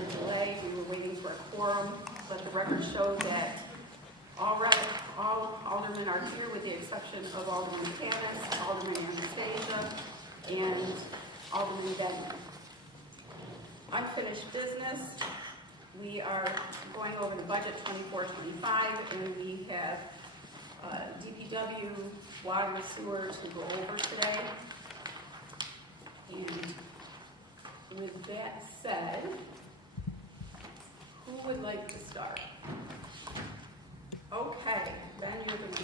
the delay. We were waiting for a quorum, but the record showed that all aldermen are here with the exception of Alderman Canis, Alderman Anastasia, and Alderman Denman. Unfinished business. We are going over the budget 24-25, and we have DPW, water, and sewer to go over today. And with that said, who would like to start? Okay, Ben, you're the lead.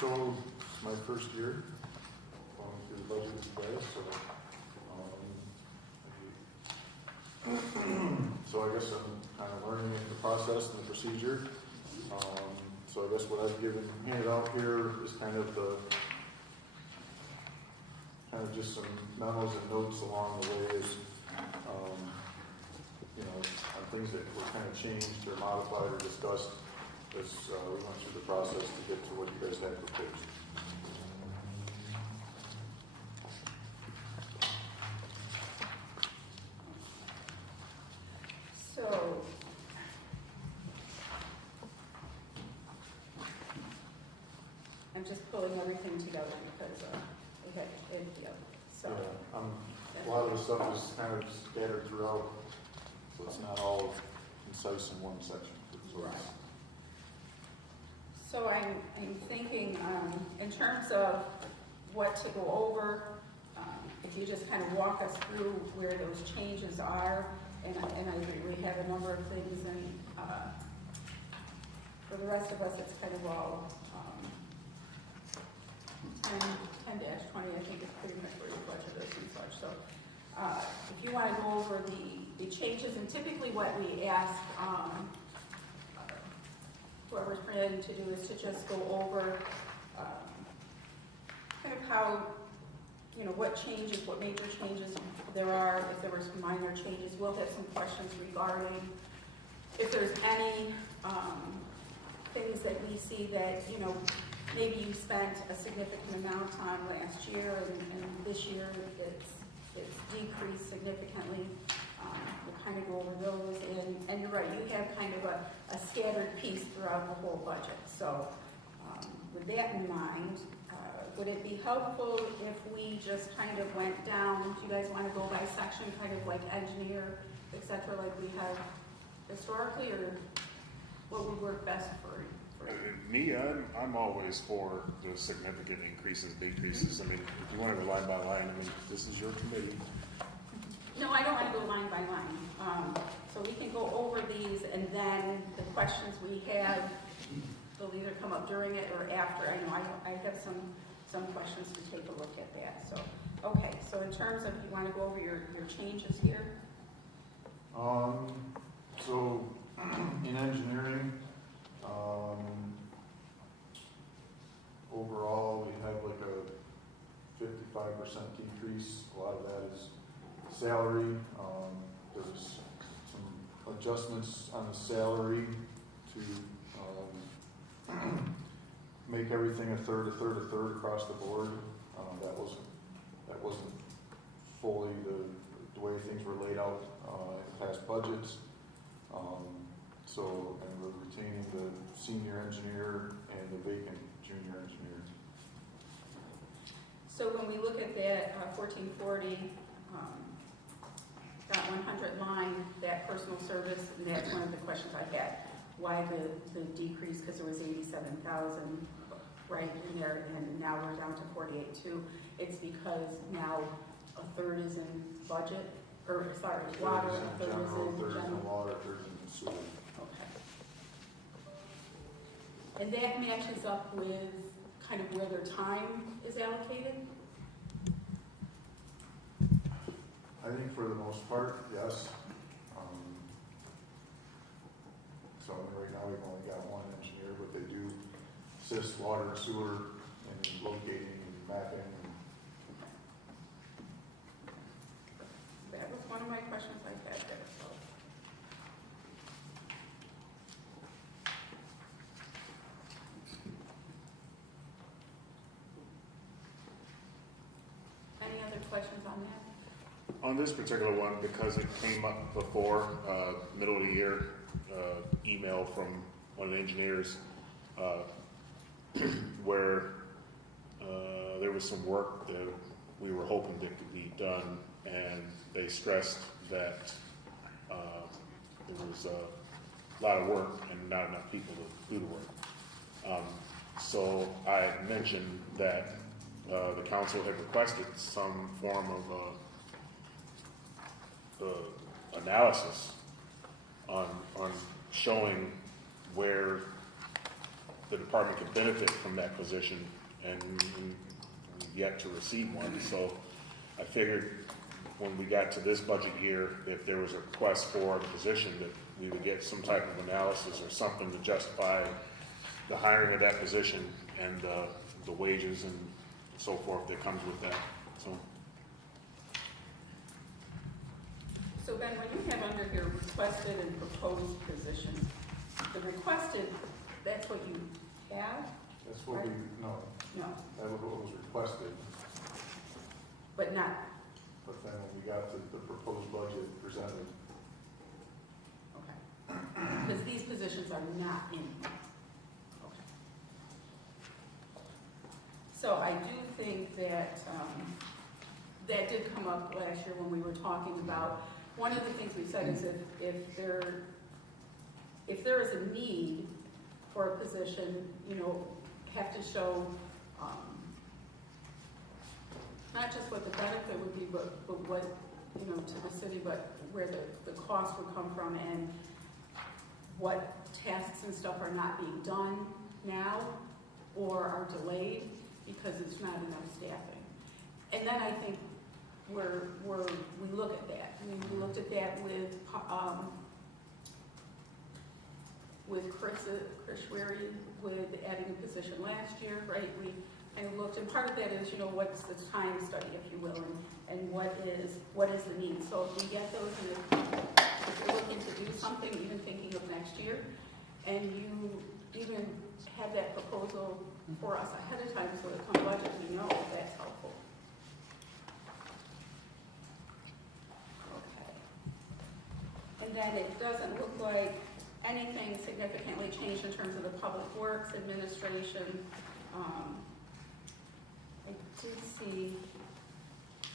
So it's my first year going through the budget with you guys, so I guess I'm kind of learning the process and the procedure. So I guess what I've handed out here is kind of just some memos and notes along the way, on things that were kind of changed or modified or discussed as we went through the process to get to what you guys had proposed. So, I'm just pulling everything together because we had it together. So, yeah, a lot of the stuff is kind of scattered throughout, so it's not all concise in one section. right. So I'm thinking in terms of what to go over, if you just kind of walk us through where those changes are, and I agree, we have a number of things, and for the rest of us, it's kind of all 10-20, I think is pretty much where your budget is and such. So if you want to go over the changes, and typically what we ask whoever's planning to do is to just go over kind of how, what changes, what major changes there are, if there were some minor changes. We'll have some questions regarding if there's any things that we see that, maybe you spent a significant amount of time last year and this year it's decreased significantly. We'll kind of go over those, and you're right, you have kind of a scattered piece throughout the whole budget. So with that in mind, would it be helpful if we just kind of went down, do you guys want to go by section, kind of like engineer, et cetera, like we have historically, or what would work best for you? Me, I'm always for the significant increases, decreases. I mean, if you want to go line by line, this is your committee. No, I don't want to go line by line. So we can go over these, and then the questions we have, they'll either come up during it or after. I know I have some questions to take a look at that. So, okay, so in terms of, you want to go over your changes here? So in engineering, overall we have like a 55% decrease. A lot of that is salary. There's some adjustments on the salary to make everything a third across the board. That wasn't fully the way things were laid out in past budgets. And we're retaining the senior engineer and the vacant junior engineer. So when we look at that 1440, that 100 line, that personal service, and that's one of the questions I had. Why the decrease? Because there was 87,000 right in there, and now we're down to 48.2. It's because now a third is in budget, or sorry, water, a third is in general. Water, a third is in sewer. Okay. And that matches up with kind of where their time is allocated? I think for the most part, yes. So right now we've only got one engineer, but they do assist water and sewer and locating and mapping. That was one of my questions I had there. So. On this particular one, because it came up before, middle of the year, email from one of the engineers, where, there was some work that we were hoping that could be done, and they stressed that, there was a lot of work and not enough people to do the work. So I mentioned that, the council had requested some form of analysis on showing where the department could benefit from that position, and we've yet to receive one. So I figured when we got to this budget year, if there was a request for the position, that we would get some type of analysis or something to justify the hiring of that position and the wages and so forth that comes with that. So Ben, when you have under here requested and proposed positions, the requested, that's what you have? That's what we, no, No, that was what was requested, but not, but then when we got the proposed budget presented, okay. Because these positions are not in here. Okay. So I do think that, that did come up last year when we were talking about, one of the things we said is if there is a need for a position, you know, have to show, not just what the benefit would be, but what, you know, to the city, but where the cost would come from, and what tasks and stuff are not being done now or are delayed because it's not enough staffing. And then I think we look at that. I mean, we looked at that with Chris Schwery, with adding a position last year, right? We kind of looked, and part of that is, you know, what's the time study, if you will, and what is the need. So if we get those, and if you're looking to do something, even thinking of next year, and you even have that proposal for us ahead of time, so that come budget, we know that's helpful. Okay. And then it doesn't look like anything significantly changed in terms of the public works administration. I did see,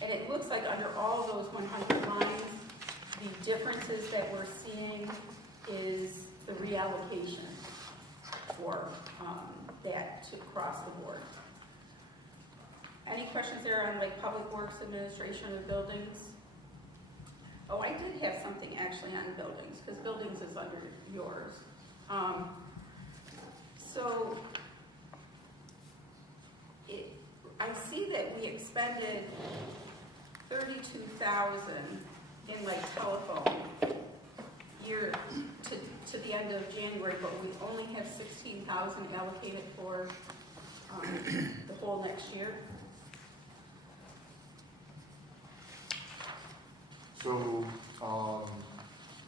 and it looks like under all those 100 lines, the differences that we're seeing is the reallocation for that to cross the board. Any questions there on like public works administration of buildings? Oh, I did have something actually on buildings, because buildings is under yours. So I see that we expended $32,000 in like telephone year to the end of January, but we only have $16,000 allocated for the whole next year. so,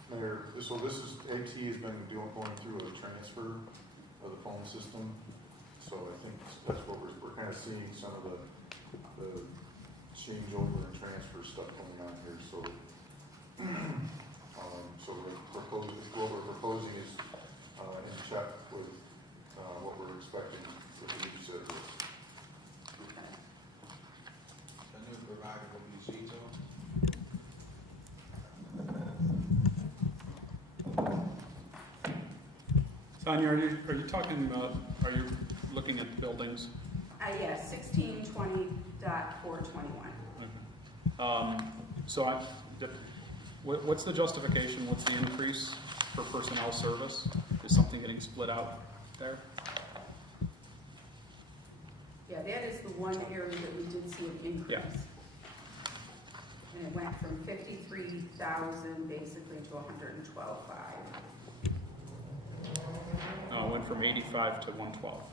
Mayor, so this is, AT has been going through a transfer of the phone system, so I think that's what we're kind of seeing, some of the changeover and transfer stuff going on here, so, so what we're proposing is, in check with, what we're expecting with the new service. Okay. The new provider will be Zito. Tanya, are you talking about, are you looking at buildings? Yeah, 1620.421. So what's the justification? What's the increase for personnel service? Is something getting split out there? Yeah, that is the one area that we did see an increase. Yeah. And it went from 53,000 basically to 112,500. It went from 85 to 112.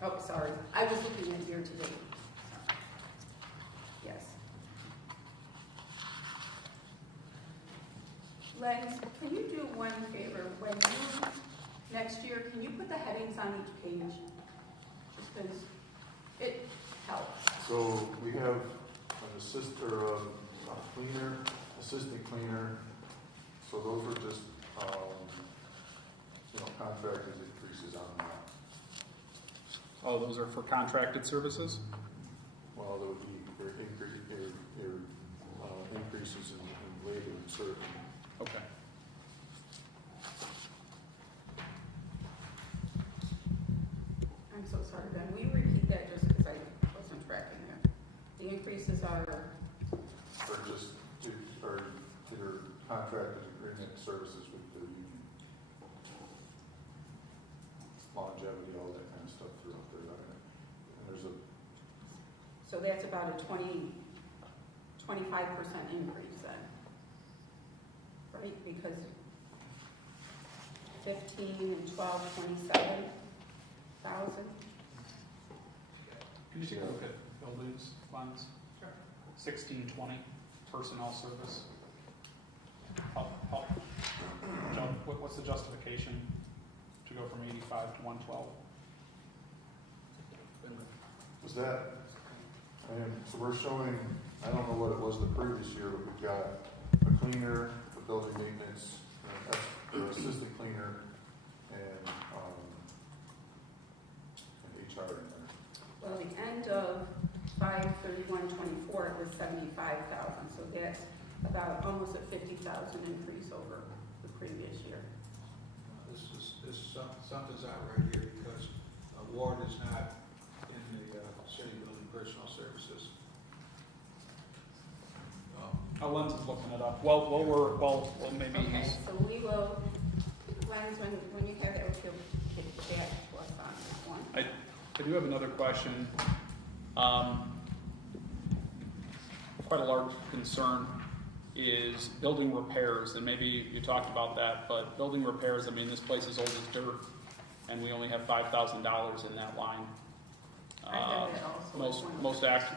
Oh, sorry, I was looking at year to date. Yes. Len, can you do one favor? When you, next year, can you put the headings on each page? Just because it helps. So we have an assist, or cleaner, assistant cleaner, so those were just, contractors increases on that. Oh, those are for contracted services? Well, there would be increases in labor and certain. Okay. I'm so sorry, Ben, will you repeat that just because I wasn't tracking that? The increases are, Or just to, or either contracted agreement services with the union. Longevity, all that kind of stuff throughout there. And there's a, so that's about a 25% increase then, right? Because 15 and 12, 27,000. Can you take a look at buildings funds? 1620, personnel service. Help. Joe, what's the justification to go from 85 to 112? was that, and so we're showing, I don't know what it was the previous year, but we've got a cleaner, a building maintenance, an assistant cleaner, and HR in there. Well, the end of 5/31/24, it was 75,000, so that's about almost a 50,000 increase over the previous year. Something's out right here because Ward is not in the city building personal services. Len's is looking it up. Well, maybe Okay, he's, so we will, when you have that, we'll get back to us on this one. I do have another question. Quite a large concern is building repairs, and maybe you talked about that, but building repairs, I mean, this place is old as dirt, and we only have $5,000 in that line. I have that also.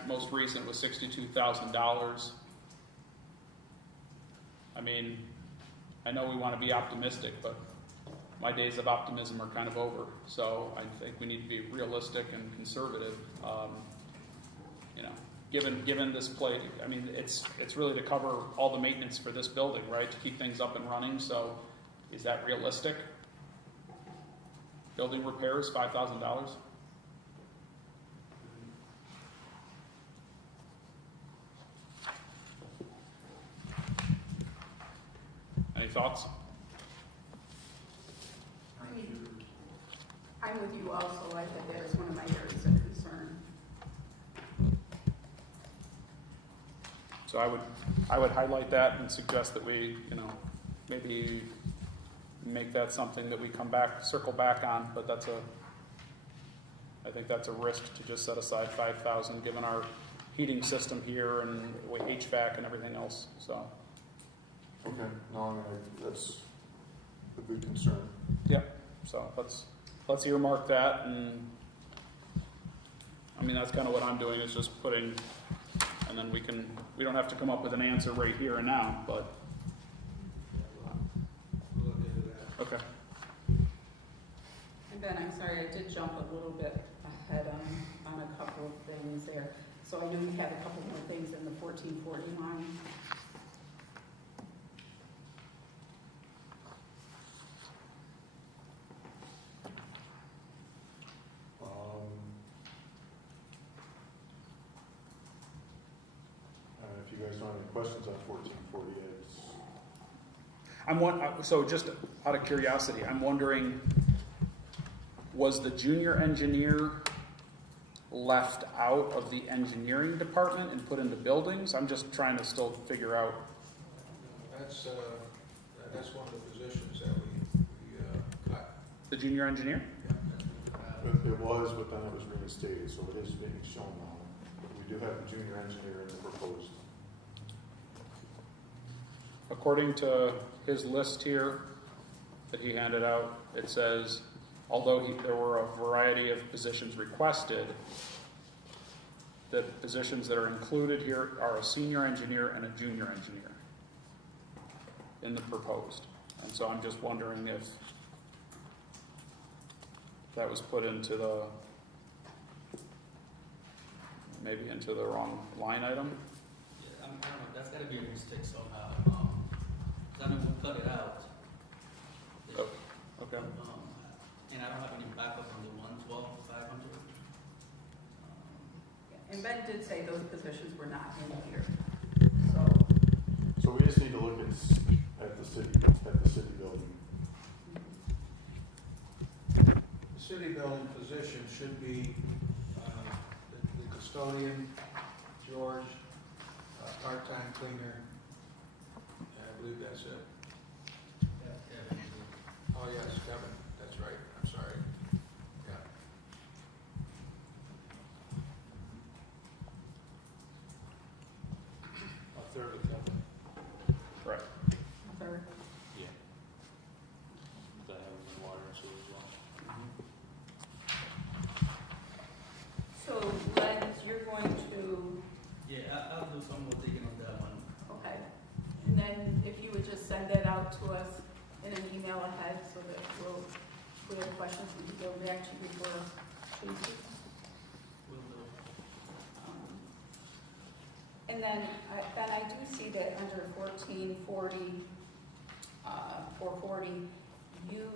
Most recent was $62,000. I mean, I know we want to be optimistic, but my days of optimism are kind of over. So I think we need to be realistic and conservative. Given this play, I mean, it's really to cover all the maintenance for this building, right? To keep things up and running. So is that realistic? Building repairs, $5,000. Any thoughts? I mean, I'm with you also. I had that as one of my areas of concern. So I would highlight that and suggest that we, maybe make that something that we circle back on, but I think that's a risk to just set aside 5,000 given our heating system here and HVAC and everything else, so. Okay, no, I mean, that's a good concern. Yep, so let's earmark that, and I mean, that's kind of what I'm doing, is just putting, and then we don't have to come up with an answer right here and now, but, We'll look into that. okay. And Ben, I'm sorry, I did jump a little bit ahead on a couple of things there. So I know you had a couple more things in the 1440 line. If you guys don't have any questions on 1440, So just out of curiosity, I'm wondering, was the junior engineer left out of the engineering department and put into buildings? I'm just trying to still figure out. That's one of the positions that we cut. The junior engineer? it was, but then it was reinstated, so it is being shown now. But we do have a junior engineer in the proposed. According to his list here that he handed out, it says, although there were a variety of positions requested, the positions that are included here are a senior engineer and a junior engineer in the proposed. And so I'm just wondering if that was put into maybe into the wrong line item. I don't know that's gotta be a mistake somehow. Then we'll cut it out. Oh, okay. And I don't have any backup on the 112, 500. And Ben did say those positions were not in here, so. So we just need to look at the city building. The city building position should be the custodian, George, part-time cleaner, and I believe that's it. Oh, yes, Kevin, that's right, I'm sorry. Yeah. A third of Kevin. Right. Third. Yeah. That have in water and sewer as well. So Lens, you're going to, Yeah, I'll do some more digging on that one. okay, and then if you would just send that out to us in an email ahead, so that if we have questions, we can go back to you before Tuesday. We'll do. And then, Ben, I do see that under 1440, 440, you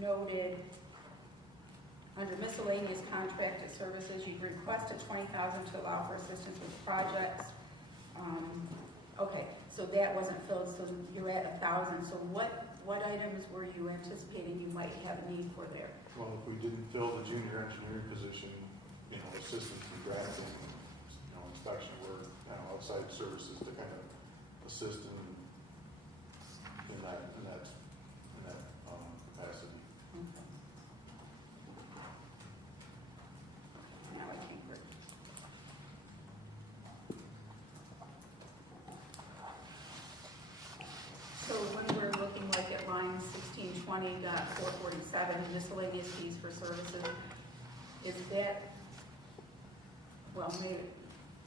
noted under miscellaneous contracted services, you've requested $20,000 to allow for assistance with projects. Okay, so that wasn't filled, so you're at 1,000. So what items were you anticipating you might have need for there? Well, if we didn't fill the junior engineering position, assistance in drafting, inspection work, outside services to kind of assist in that capacity. Okay. Now I can read. So when we're looking like at line 1620.447, miscellaneous fees for services, is that, well, maybe,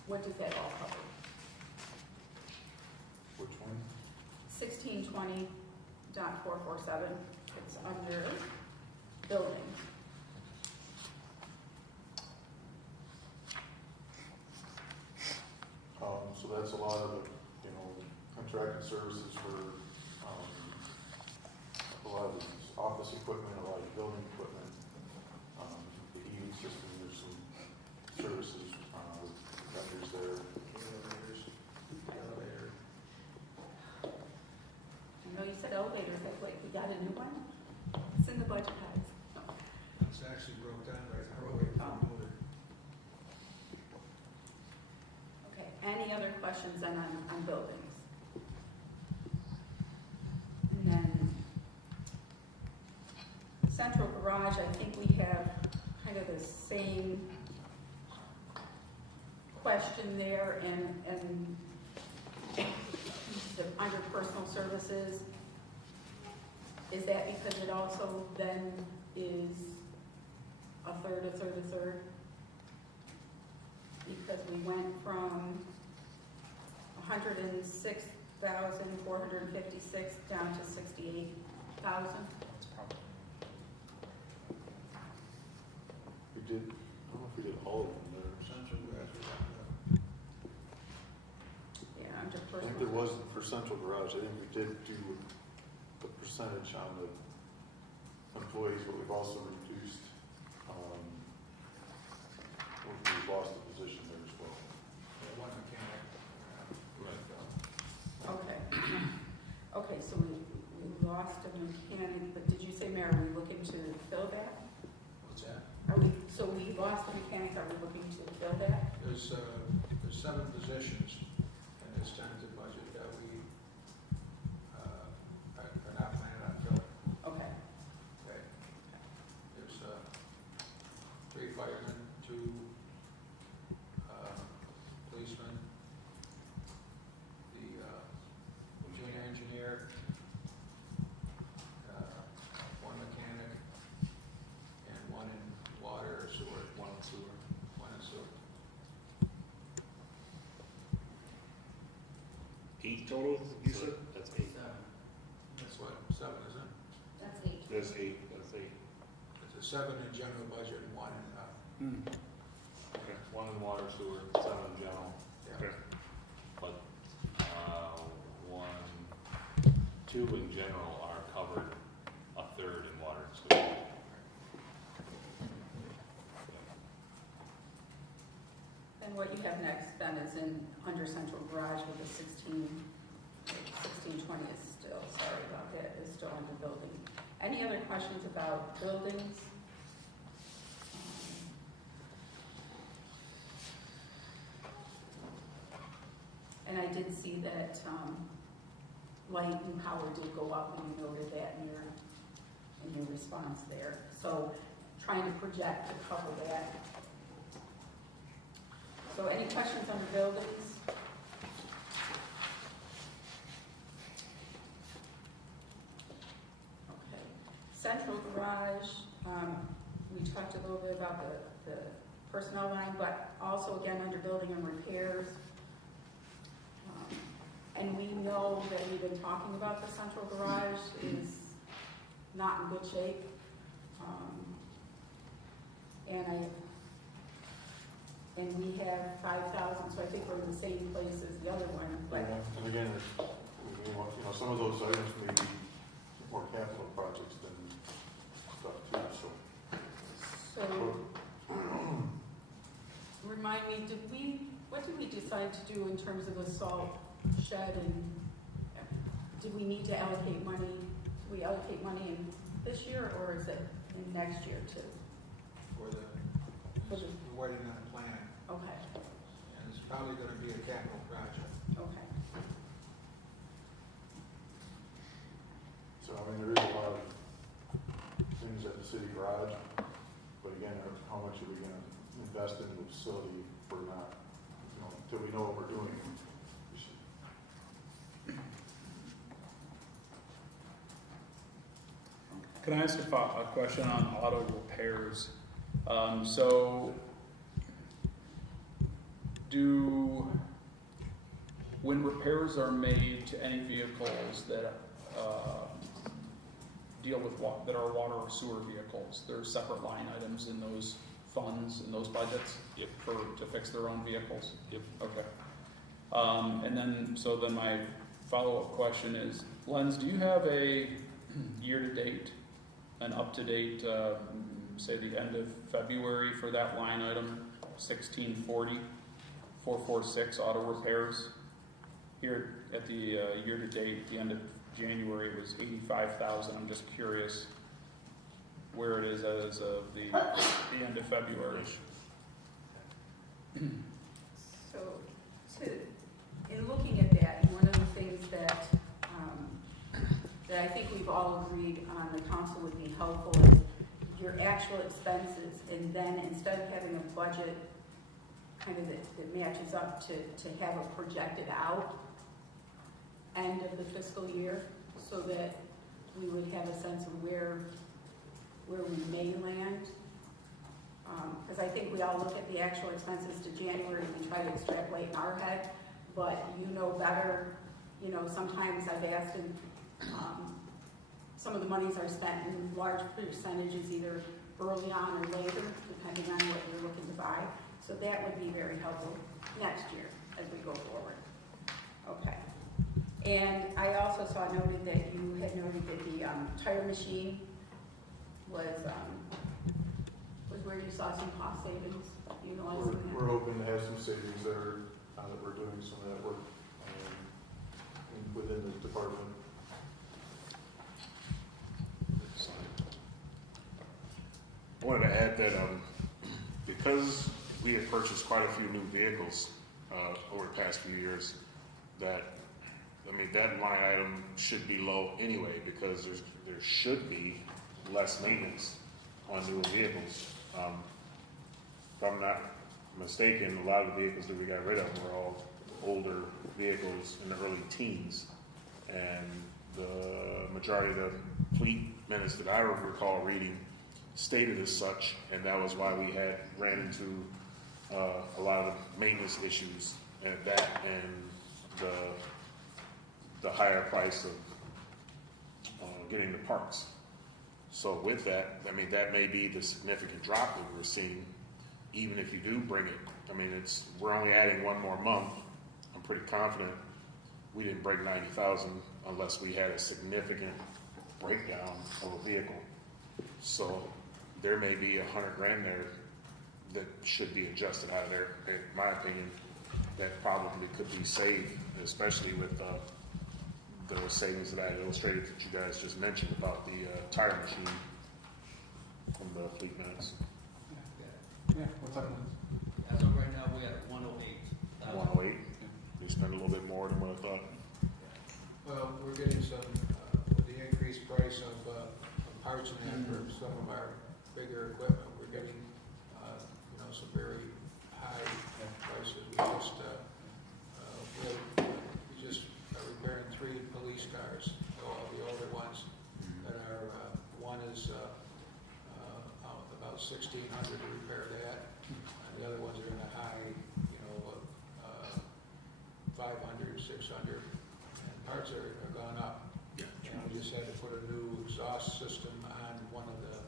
what does that all cover? Which one? 1620.447, it's under buildings. So that's a lot of the, contracted services for, a lot of these office equipment, a lot of building equipment, the heating system, there's some services, vendors there. Elevator. I know you said elevators, like, wait, we got a new one? It's in the budget, guys. It's actually broke down right now. Okay, any other questions then on buildings? And then central garage, I think we have kind of the same question there, and the under personal services, is that because it also then is a third? Because we went from 106,456 down to 68,000. We did, I don't know if we did all of them there. Central garage was on Yeah, under I personal. think there was, for central garage, I think we did do the percentage on the employees, but we've also reduced, we've lost a position there as well. one mechanic. Okay. Okay, so we lost a mechanic, but did you say, Mayor, are we looking to fill that? What's that? So we lost a mechanic, are we looking to fill that? There's 7 positions in this tentative budget that we are not planning on filling. Okay. Okay. There's 3 firemen, 2 policemen, the junior engineer, 1 mechanic, and 1 in water or sewer. 1 in sewer. 1 in sewer. 8 total, you said? That's 8. 7. That's what, 7, isn't it? That's 8. There's 8, that's 8. It's a 7 in general budget and 1 in, Okay, 1 in water, sewer, 7 in general. yeah. Okay. But two in general are covered a third in water and sewer. And what you have next then is in, under central garage with the 1620 is still, sorry about that, is still under building. Any other questions about buildings? And I did see that light and power did go up, and you noted that in your response there. So trying to project to cover that. So any questions on the buildings? Okay. Central garage, we talked a little bit about the personnel line, but also again under building and repairs. And we know that we've been talking about the central garage is not in good shape. And we have 5,000, so I think we're in the same place as the other one, but. And again, some of those items may be more capital projects than stuff too, so. So, remind me, what did we decide to do in terms of the salt shed, and did we need to allocate money? Do we allocate money in this year, or is it in next year too? We're waiting on a plan, Okay, and it's probably gonna be a capital project. okay. So, I mean, there is a lot of things at the city garage, but again, how much are we gonna invest in the facility if we're not, until we know what we're doing. We should. Can I ask a question on auto repairs? So, when repairs are made to any vehicles that deal with that are water or sewer vehicles, there are separate line items in those funds, in those budgets, to fix their own vehicles? Yep. Okay. And then my follow-up question is, Lenz, do you have a year-to-date, an up-to-date, say the end of February for that line item, 1640, 446 auto repairs? Here at the year-to-date, the end of January, it was 85,000. I'm just curious where it is as of the end of February. So, in looking at that, one of the things that I think we've all agreed on the council would be helpful is your actual expenses, and then instead of having a budget kind of that matches up to have a projected out end of the fiscal year, so that we would have a sense of where we may land. Because I think we all look at the actual expenses to January and we try to extrapolate in our head, but you know better. Sometimes I've asked, and some of the monies are spent in large percentages either early on or later, depending on what you're looking to buy. So that would be very helpful next year as we go forward. Okay. And I also saw noted that you had noted that the tire machine was where you saw some cost savings utilizing that. We're hoping to have some savings there, that we're doing some of that work within the department. I wanted to add that because we have purchased quite a few new vehicles over the past few years, that line item should be low anyway, because there should be less maintenance on newer vehicles. If I'm not mistaken, a lot of the vehicles that we got rid of were all older vehicles in the early teens, and the majority of the fleet minutes that I recall reading stated as such, and that was why we had ran into a lot of maintenance issues at that, and the higher price of getting the parts. So with that, that may be the significant drop that we're seeing, even if you do bring it. We're only adding one more month. I'm pretty confident we didn't break 90,000 unless we had a significant breakdown of a vehicle. So there may be $100,000 there that should be adjusted out of there. In my opinion, that probably could be saved, especially with the savings that I illustrated that you guys just mentioned about the tire machine from the fleet minutes. Yeah, what's up? As of right now, we are at 108,000. 108. You spend a little bit more than what I thought. Well, we're getting some, with the increased price of parts and that for some of our bigger equipment, we're getting, some very high prices. We just are repairing 3 police cars, all the older ones that are, one is about $1,600 to repair that, and the other ones are in the high, 500, 600, and parts are gone up. Yeah. And we just had to put a new exhaust system on one of the,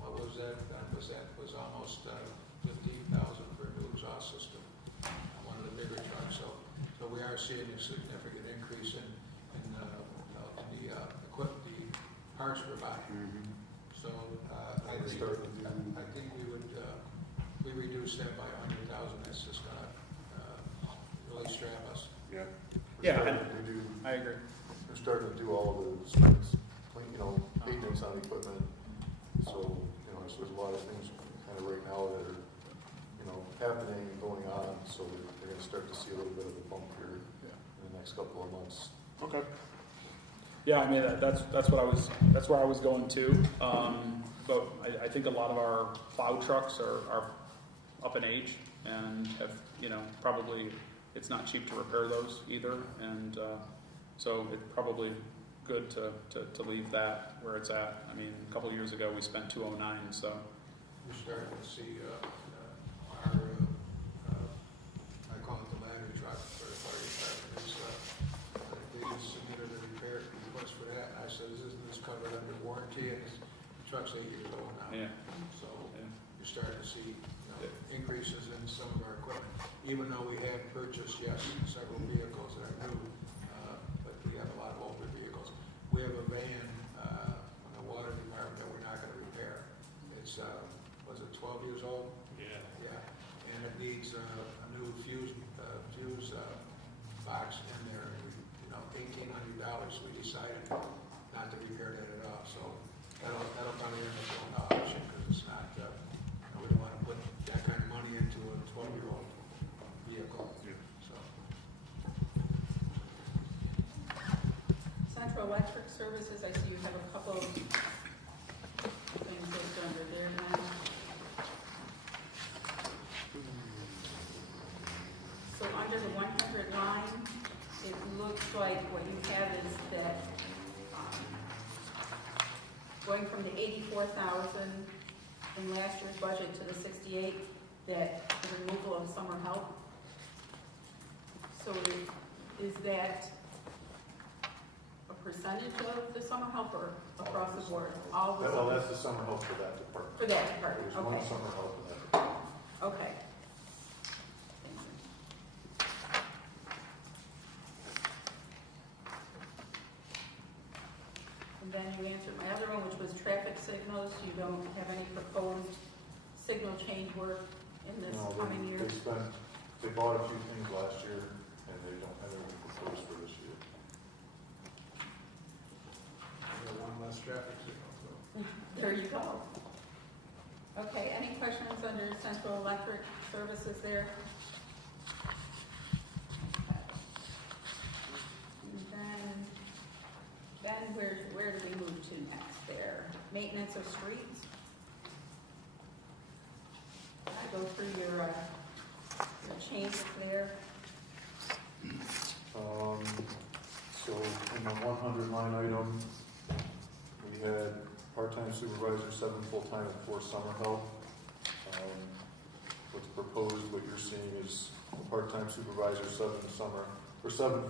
what was that? That was almost 15,000 for a new exhaust system on one of the bigger trucks. So we are seeing a significant increase in the parts we're buying. So I think we reduce that by 100,000. That's just gonna really strap us. Yeah. Yeah, I We're agree. starting to do all of the specs, maintenance on equipment. So, there's a lot of things kind of right now that are, happening and going on. So they're going to start to see a little bit of a bump here in the next couple of months. Okay. Yeah, I mean, that's where I was going to. But I think a lot of our plow trucks are up in age and have, probably, it's not cheap to repair those either. And so it's probably good to leave that where it's at. I mean, a couple of years ago, we spent $209, so. We're starting to see our, I call it the ladder truck for the fire department. They just submitted a repair request for that. And I said, isn't this covered under warranty? And the truck's 8 years old now. Yeah. So Yeah. you're starting to see increases in some of our equipment. Even though we have purchased, yes, several vehicles that are new, but we have a lot of older vehicles. We have a van from the water department that we're not going to repair. It's, was it 12 years old? Yeah. Yeah, and it needs a new fuse box in there. $1,800. We decided not to repair that at all. So that'll probably end up going to auction because it's not. We don't want to put that kind of money into a 12-year-old vehicle. So Central Electric Services, I see you have a couple of things listed under there now. So under the 100 line, it looks like what you have is that going from the 84,000 in last year's budget to the 68, that the removal of summer help. So is that a percentage of the summer help or across the board? All the Well, summer, that's the summer help for that department. for that department, There's one okay, summer help in that department. okay. And then you answered my other one, which was traffic signals. You don't have any proposed signal change work in this No, coming year? they bought a few things last year, and they don't have anything proposed for this year. we have one less traffic signal. So. There you go. Okay, any questions under Central Electric Services there? And then where do we move to next there? Maintenance of streets? I go through your changes there. So in the 100 line item, we had part-time supervisor, 7 full-time and 4 summer help. What's proposed, what you're seeing is a part-time supervisor, 7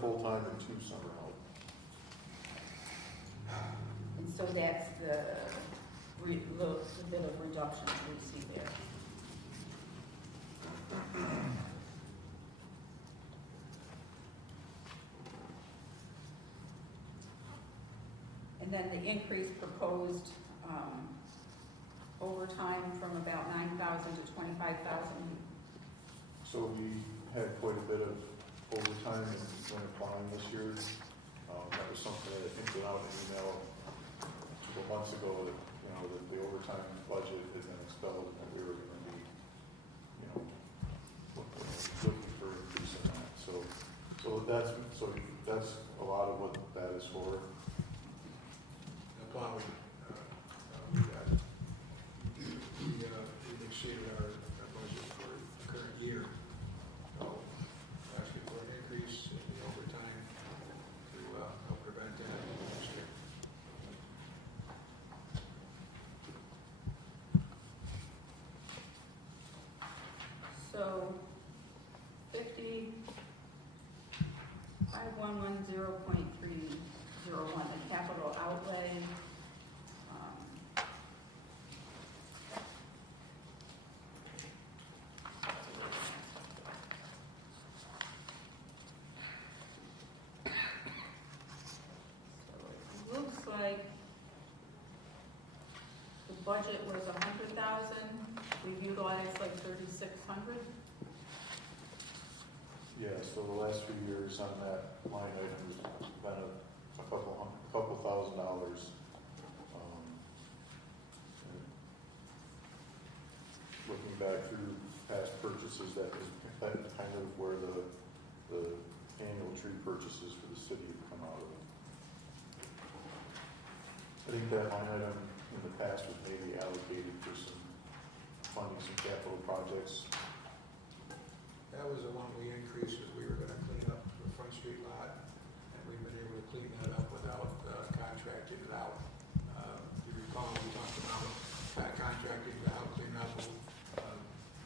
full-time and 2 summer help. And so that's the bit of reduction we see there. then the increase proposed, overtime from about 9,000 to 25,000. So we had quite a bit of overtime when applying this year. That was something that I think went out in an email a couple months ago that, that the overtime budget had been expelled and that we were gonna be, looking for an increase in that. So that's a lot of what that is for. The plowing, we exceeded our budget for the current year. So asking for an increase in the overtime to help prevent that next year. So 50,5110.301, the capital outlay. So it looks like the budget was 100,000. We've utilized like 3,600. Yeah, so the last few years on that line item has been a couple $1,000s. Looking back through past purchases, that's kind of where the annual tree purchases for the city have come out of. I think that line item in the past was maybe allocated for some funding, some capital projects. That was the one we increased, as we were gonna clean up the Front Street lot, and we've been able to clean that up without contracting it out. If you recall, we talked about contracting it out, cleaning up.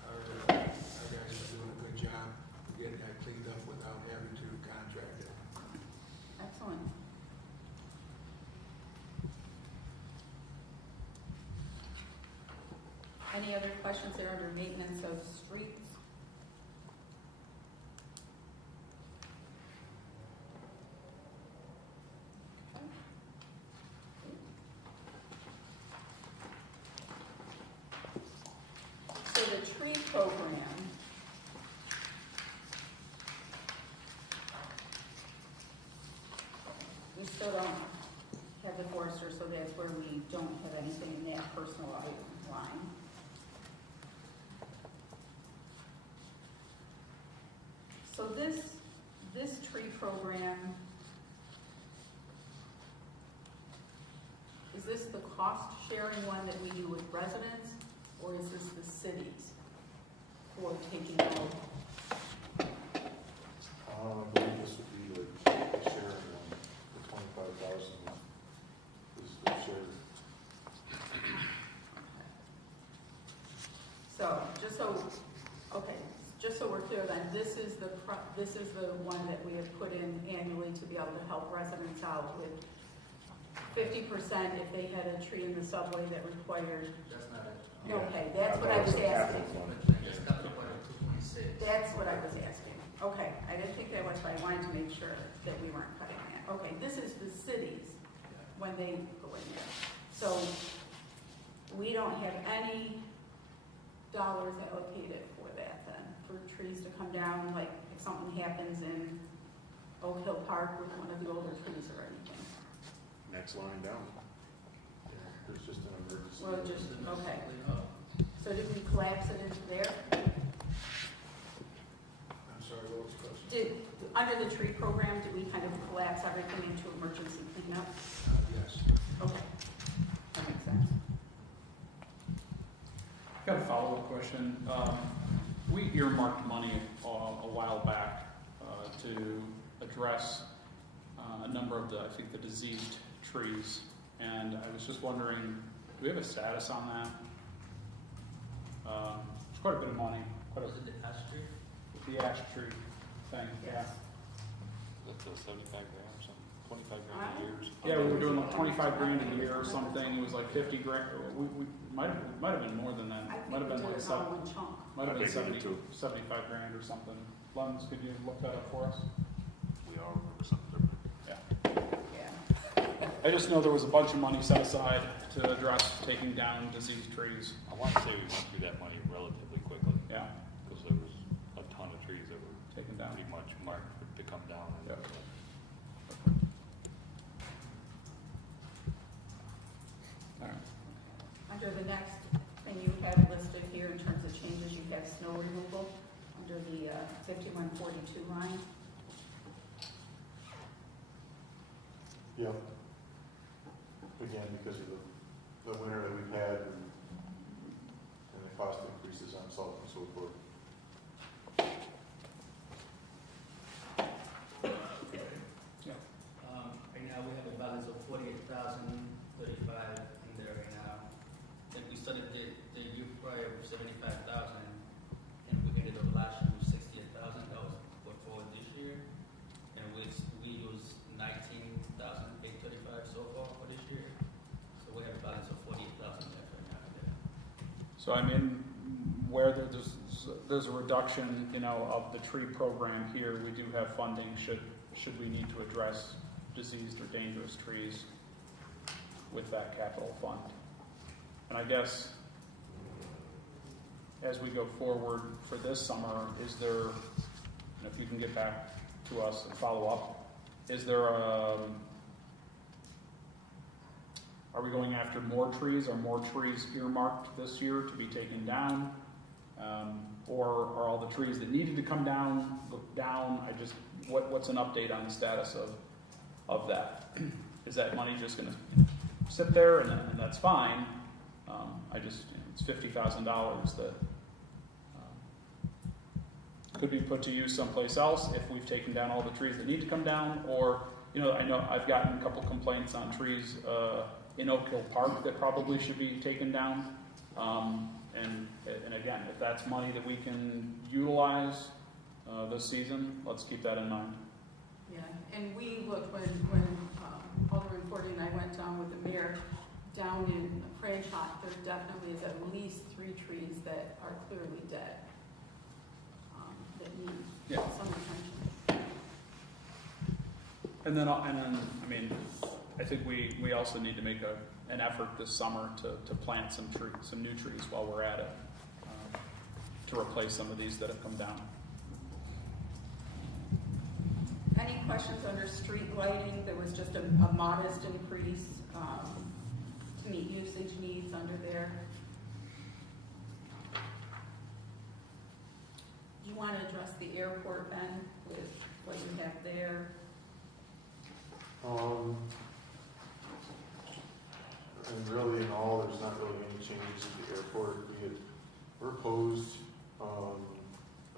Our guys are doing a good job of getting that cleaned up without having to contract it. Excellent. Any other questions there under maintenance of streets? So the tree program, we still don't have the forester, so that's where we don't have anything in that personal item line. So this tree program, is this the cost sharing one that we do with residents, or is this the cities for taking out? I believe this would be the sharing one, the 25,000 is the share. So, just so we're clear then, this is the one that we have put in annually to be able to help residents out with 50% if they had a tree in the subway that required. That's not it. Okay, that's what I was asking. It's capital budget 226. That's what I was asking. Okay, I didn't think that was, but I wanted to make sure that we weren't cutting that. Okay, this is the cities when they go in there. So we don't have any dollars allocated for that then, for trees to come down, like if something happens in Oak Hill Park with one of the older trees or anything. Next line down. There's just an emergency. Well, just, okay. So did we collapse it into there? I'm sorry, what was the question? Under the tree program, did we kind of collapse everything into emergency cleanup? Yes. Okay, that makes sense. Got a follow-up question. We earmarked money a while back to address a number of I think the diseased trees, and I was just wondering, do we have a status on that? It's quite a bit of money, Was it the ash tree? the ash tree thing, yeah. That's a 75 grand or something, 25 grand a year or something. Yeah, we were doing like 25 grand a year or something, it was like 50 grand, we might have been more than that, I think might have we been did like it all in one chunk. might have I been think we 70, did too. 75 grand or something. Lens, could you look that up for us? We all remember something different. Yeah. Yeah. I just know there was a bunch of money set aside to address taking down diseased trees. I want to say we went through that money relatively quickly, Yeah, because there was a ton of trees that were taken down. pretty much marked to come down. Yep. All right. Under the next thing you have listed here in terms of changes, you have snow removal under the 5142 line. Yep. Again, because of the winter that we've had and the cost increases on salt and so forth. Right now, we have a balance of 48,035 in there right now. And we started the year prior with 75,000, and we ended up last year with 68,000. That was for this year, and we used 19,835 so far for this year. So we have a balance of 48,000 left right now there. So I mean, where there's a reduction, you know, of the tree program here, we do have funding should we need to address diseased or dangerous trees with that capital fund. And I guess as we go forward for this summer, is there, and if you can get back to us and follow up, is there are we going after more trees? Are more trees earmarked this year to be taken down? Or are all the trees that needed to come down, what's an update on the status of that? Is that money just gonna sit there and that's fine? It's $50,000 that could be put to use someplace else if we've taken down all the trees that need to come down, or, you know, I know I've gotten a couple complaints on trees in Oak Hill Park that probably should be taken down. And again, if that's money that we can utilize this season, let's keep that in mind. Yeah, and we looked when Alderman Forty and I went down with the mayor down in Crayshot, there definitely is at least 3 trees that are clearly dead, that need Yeah. some attention. And then, I mean, I think we also need to make an effort this summer to plant some new trees while we're at it, to replace some of these that have come down. Any questions under street lighting? There was just a modest increase to meet usage needs under there. Do you want to address the airport, Ben, with what you have there? And really in all, there's not really any changes at the airport. We had proposed a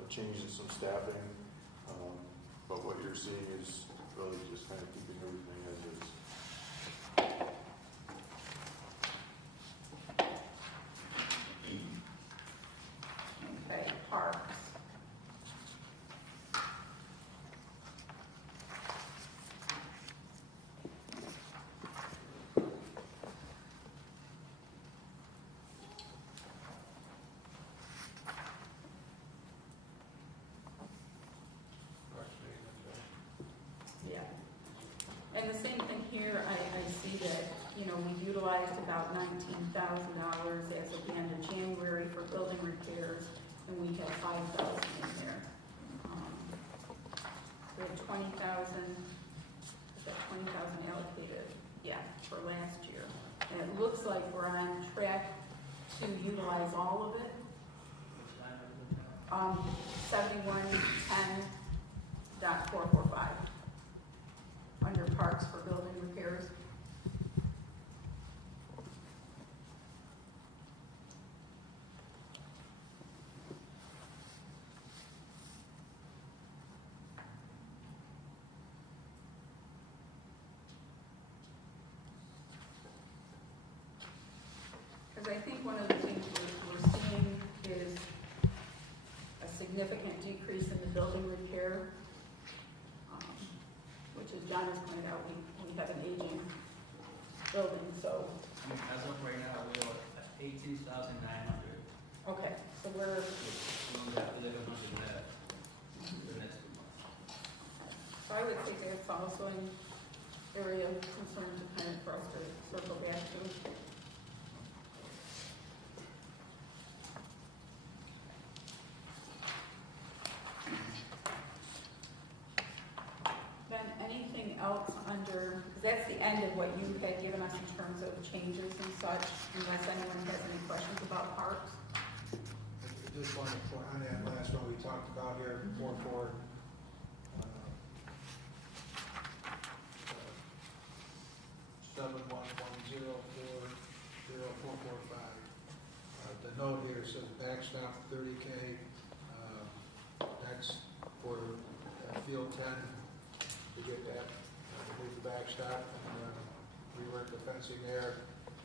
change in some staffing, but what you're seeing is really just kind of keeping everything as is. Okay, parks. Yeah. And the same thing here, I see that, you know, we utilized about $19,000 as of the end of January for building repairs, and we had $5,000 in there. We had 20,000, is that 20,000 allocated? Yeah, for last year. And it looks like we're on track to utilize all of it. Which line are we looking at? 7110.445 under parks for building repairs. Because I think one of the things we're seeing is a significant decrease in the building repair, which as John has pointed out, we have an aging building, so, As of right now, we are at 18,900. okay, so we're, We only have 1,100 left for the next 2 months. so I would say that's also in area of concern to kind of for us to circle back to. Then anything else under, because that's the end of what you had given us in terms of changes and such, unless anyone has any questions about parks. I just want to point on that last one we talked about here, 711040445. The note here says backstop 30K. That's for field 10 to get that, to move the backstop and rework the fencing there.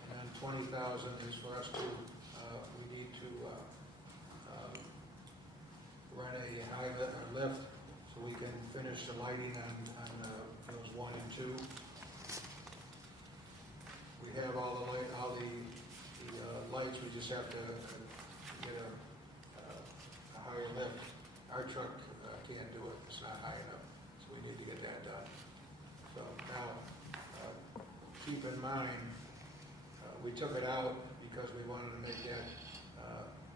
And then 20,000 is for us to, we need to run a high lift so we can finish the lighting on fields 1 and 2. We have all the lights, we just have to get a higher lift. Our truck can't do it, it's not high enough, so we need to get that done. So now, keep in mind, we took it out because we wanted to make that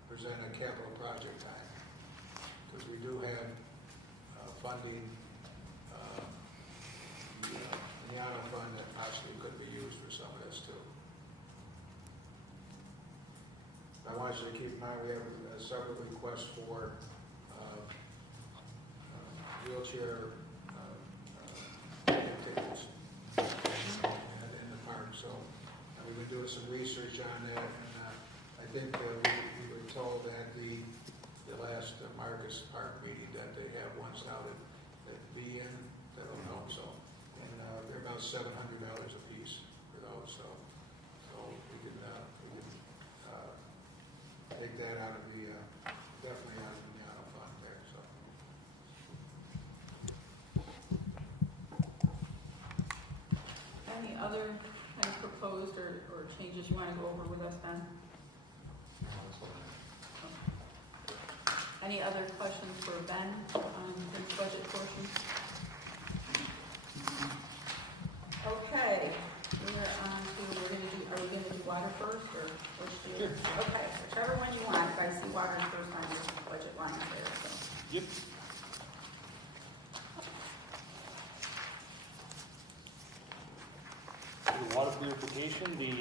present a capital project time. Because we do have funding, the auto fund that possibly could be used for some of this too. I want you to keep in mind, we have several requests for wheelchair tickets in the park, so we've been doing some research on that, and I think we were told at the last Marcus Park meeting that they have ones out at VN that'll help, so, and they're about $700 a piece for those, so we can take that out of the, definitely out of the auto fund there, so. Any other kind of proposed or changes you want to go over with us, Ben? Any other questions for Ben on the budget portion? Okay, are we going to do water first or which do you? Okay, whichever one you want. If I see water first on your budget line there, so. Yep. The water purification, the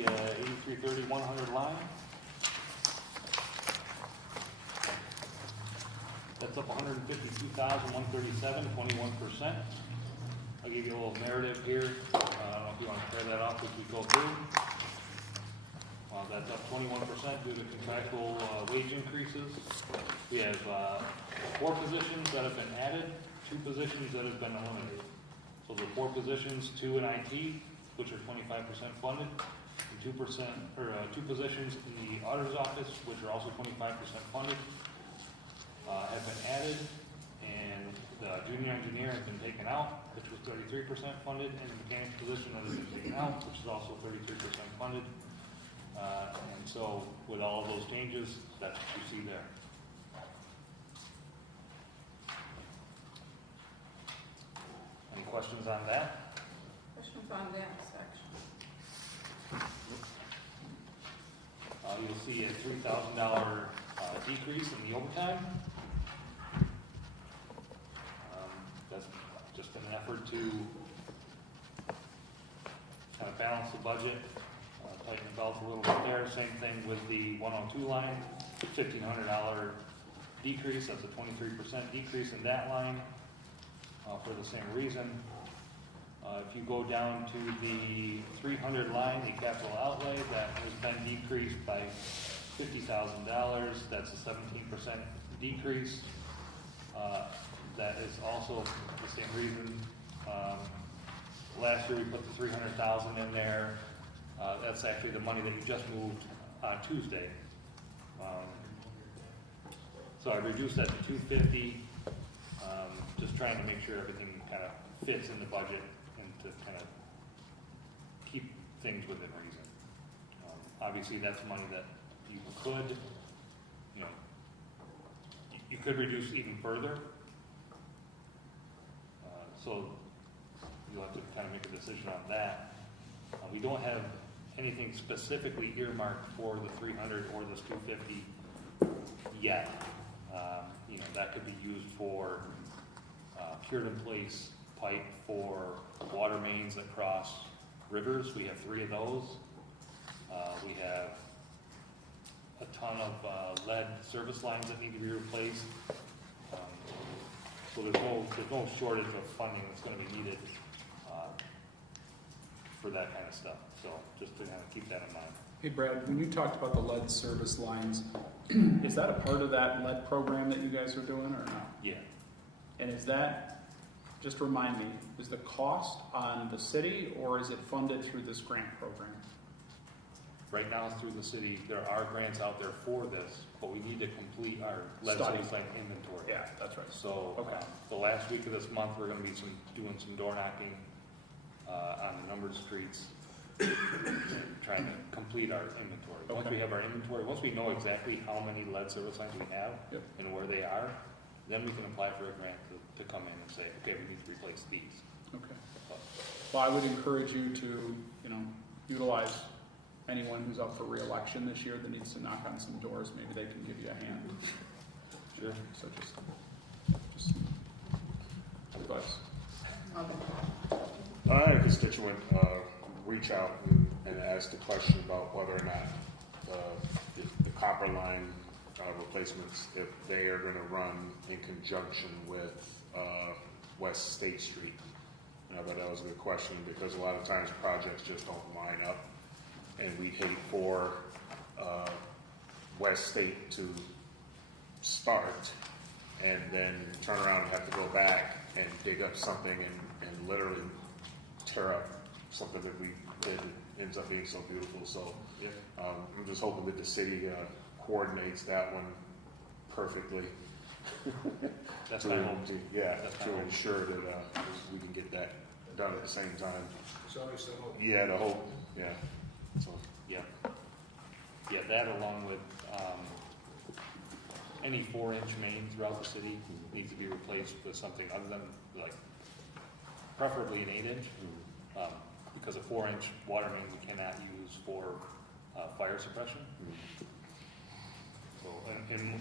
8330-100 line. That's up 152,137, 21%. I'll give you a little narrative here. I don't know if you want to clear that off as we go through. That's up 21% due to contractual wage increases. We have 4 positions that have been added, 2 positions that have been eliminated. So the 4 positions, 2 in IT, which are 25% funded, and 2% or 2 positions in the auditor's office, which are also 25% funded, have been added, and the junior engineer has been taken out, which was 33% funded, and the mechanic position that has been taken out, which is also 33% funded. And so with all of those changes, that's what you see there. Any questions on that? Questions on that section? You'll see a $3,000 decrease in the overtime. That's just an effort to kind of balance the budget, tighten the belt a little bit there. Same thing with the 102 line, $1,500 decrease. That's a 23% decrease in that line for the same reason. If you go down to the 300 line, the capital outlay, that has been decreased by $50,000. That's a 17% decrease. That is also the same reason. Last year we put the $300,000 in there. That's actually the money that you just moved on Tuesday. So I reduced that to $250, just trying to make sure everything kind of fits in the budget and to kind of keep things within reason. Obviously, that's money that you could, you could reduce even further. So you'll have to kind of make a decision on that. We don't have anything specifically earmarked for the 300 or this 250 yet. You know, that could be used for cured in place pipe for water mains that cross rivers. We have 3 of those. We have a ton of lead service lines that need to be replaced. So there's no shortage of funding that's going to be needed for that kind of stuff. So just to kind of keep that in mind. Hey Brad, when you talked about the lead service lines, is that a part of that lead program that you guys are doing or not? Yeah. And is that, just remind me, is the cost on the city or is it funded through this grant program? Right now it's through the city. There are grants out there for this, but we need to complete our lead Study. service line inventory. Yeah, that's right. So Okay. the last week of this month, we're going to be doing some door knocking on the numbered streets, trying to complete our inventory. Once Okay. we have our inventory, once we know exactly how many lead service lines we have Yep. and where they are, then we can apply for a grant to come in and say, okay, we need to replace these. Okay. Well, I would encourage you to, utilize anyone who's up for re-election this year that needs to knock on some doors. Maybe they can give you a hand. Sure. So just advice. Okay. I had a constituent reach out and ask the question about whether or not the copper line replacements, if they are going to run in conjunction with West State Street. And I thought that was a good question because a lot of times projects just don't line up, and we hate for West State to start and then turn around and have to go back and dig up something and literally tear up something that we did that ends up being so beautiful. So I'm just hoping that the city coordinates that one perfectly. That's to, my hope. That's to ensure that we can get that done at the same time. It's always the hope. Yeah, the hope. Yeah. So Yeah, that along with any 4-inch main throughout the city needs to be replaced with something other than, like, preferably an 8-inch, because a 4-inch water main we cannot use for fire suppression. So, and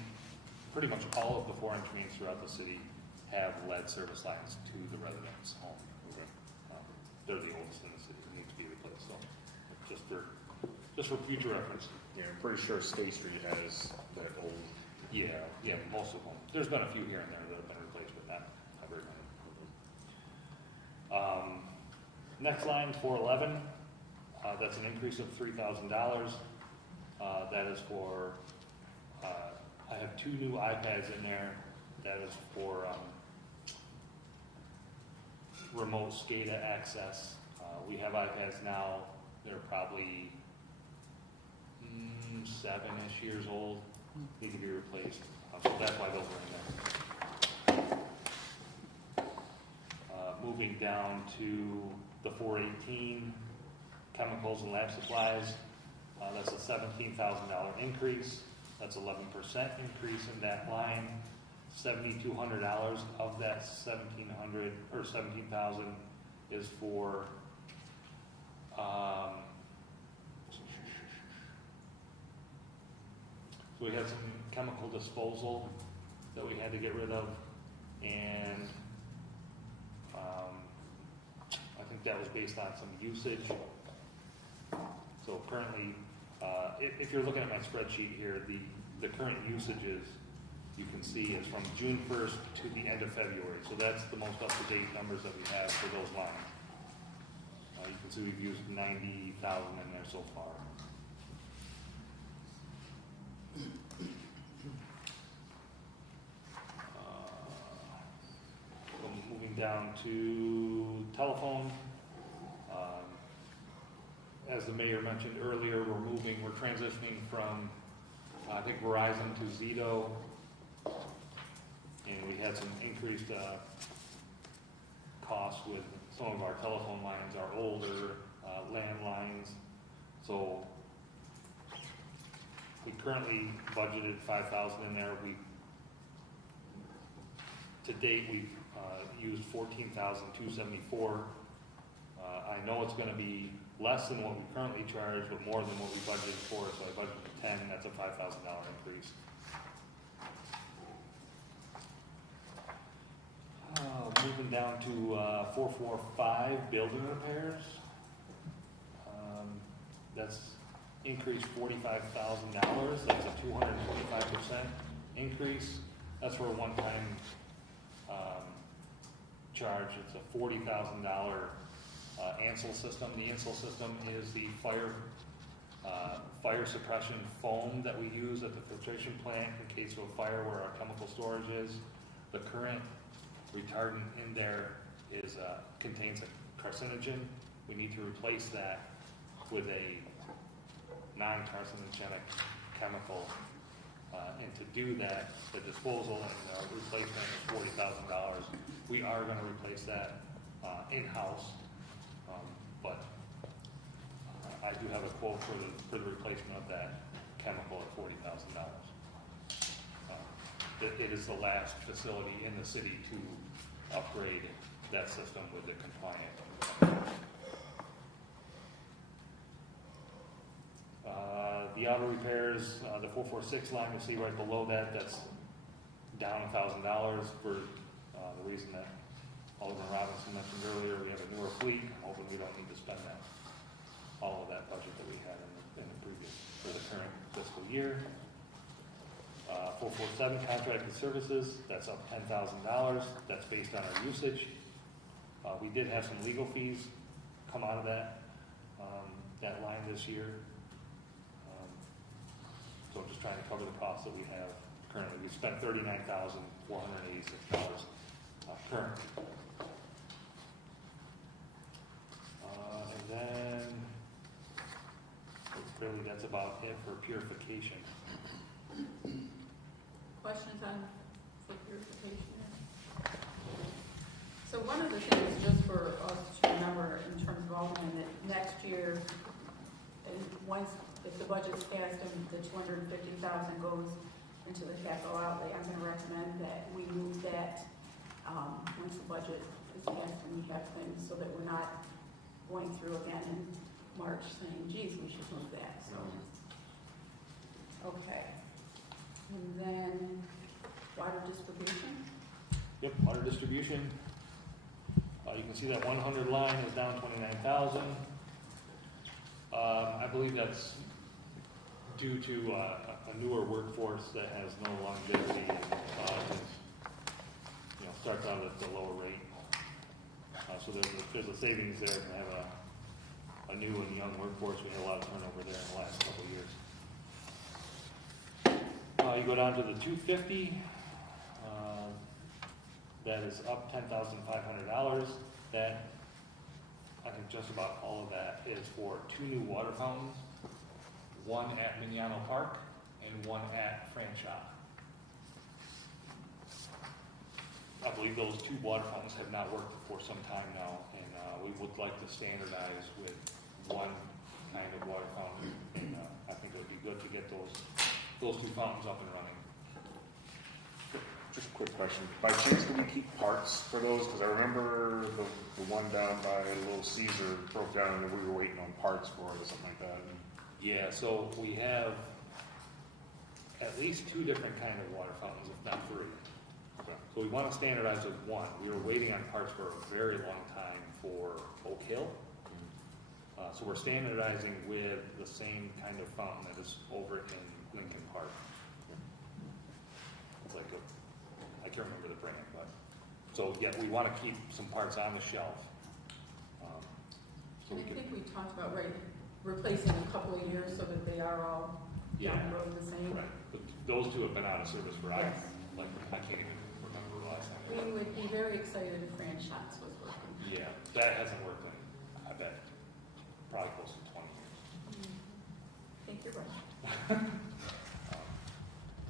pretty much all of the 4-inch mains throughout the city have lead service lines to the residents' home. They're the oldest in the city, they need to be replaced, so just for future reference. yeah, I'm pretty sure State Street has that old. Yeah, most of them. There's been a few here and there that have been replaced, but not very many. Next line, 411, that's an increase of $3,000. That is for, I have 2 new iPads in there. That is for remote SCADA access. We have iPads now. They're probably 7-ish years old. Need to be replaced. So that's why those are in there. Moving down to the 418, chemicals and lab supplies. That's a $17,000 increase. That's 11% increase in that line. $7,200 of that 1,700 or 17,000 is for so we had some chemical disposal that we had to get rid of, and I think that was based on some usage. So currently, if you're looking at my spreadsheet here, the current usages you can see is from June 1st to the end of February. So that's the most up-to-date numbers that we have for those lines. You can see we've used 90,000 in there so far. Moving down to telephone. As the mayor mentioned earlier, we're transitioning from, I think, Verizon to Zito. And we had some increased costs with some of our telephone lines, our older landlines. So we currently budgeted $5,000 in there. To date, we've used $14,274 I know it's gonna be less than what we currently charge, but more than what we budgeted for, so I budgeted 10, that's a $5,000 increase. Moving down to 445, building repairs. That's increased $45,000, that's a 225% increase. That's for a one-time charge. It's a $40,000 ANSEL system. The ANSEL system is the fire suppression foam that we use at the filtration plant in case of a fire where our chemical storage is. The current retardant in there is contains a carcinogen. We need to replace that with a non-carcinogenic chemical. And to do that, the disposal and our replacement is $40,000. We are going to replace that in-house, but I do have a quote for the replacement of that chemical at $40,000. It is the last facility in the city to upgrade that system with the compliant. The auto repairs, the 446 line, you'll see right below that, that's down $1,000 for the reason that Alderman Robinson mentioned earlier. We have a newer fleet. I'm hoping we don't need to spend all of that budget that we had in the previous, for the current fiscal year. 447 contracted services, that's up $10,000. That's based on our usage. We did have some legal fees come out of that line this year. So just trying to cover the costs that we have currently. We spent $39,486 currently. And then really that's about it for purification. Questions on the purification? So one of the things, just for us to remember in terms of Olean, that next year, and once, if the budget's passed and the $250,000 goes into the capital outlay, I'm gonna recommend that we move that, once the budget is passed and we have things, so that we're not going through again in March saying, geez, we should move that, so. Okay. And then, water distribution? Yep, water distribution. You can see that 100 line is down 29,000. I believe that's due to a newer workforce that has no longevity and starts out at the lower rate. So there's a savings there to have a new and young workforce. We had a lot of turnover there in the last couple of years. You go down to the 250. That is up $10,500. That, I think just about all of that is for 2 new water fountains, one at Mignano Park and one at Franchot. I believe those 2 water fountains have not worked for some time now, and we would like to standardize with one kind of water fountain. And I think it would be good to get those 2 fountains up and running. Just a quick question. By chance, do we keep parts for those? Because I remember the one down by Little Caesar broke down and we were waiting on parts for it or something like that. Yeah, so we have at least 2 different kind of water fountains, if not 3. Okay. So we want to standardize with one. We were waiting on parts for a very long time for Oak Hill. So we're standardizing with the same kind of fountain that is over in Lincoln Park. It's like I can't remember the brand, but so yeah, we want to keep some parts on the shelf. So And we I can, think we talked about, replacing a couple of years so that they are all yeah, down the road the same. right. But those 2 have been out of service for Yes. I can't even remember the last time. We would be very excited if Franchot's was working. Yeah, that hasn't worked in, I bet, probably close to 20 years. I think you're right.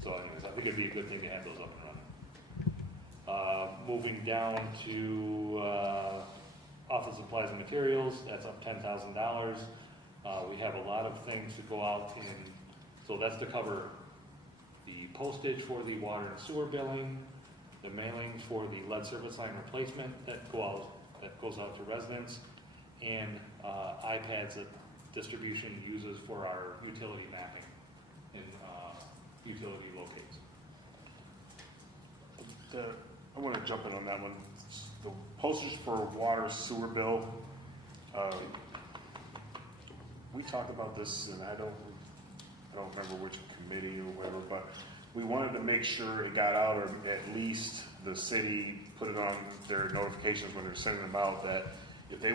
So anyways, I think it'd be a good thing to have those up and running. Moving down to office supplies and materials, that's up $10,000. We have a lot of things to go out in, so that's to cover the postage for the water and sewer billing, the mailings for the lead service line replacement that goes out to residents, and iPads that distribution uses for our utility mapping in utility locates. I want to jump in on that one. The postage for water sewer bill, we talked about this, and I don't remember which committee or whatever, but we wanted to make sure it got out, or at least the city put it on their notifications when they're sending them out, that if they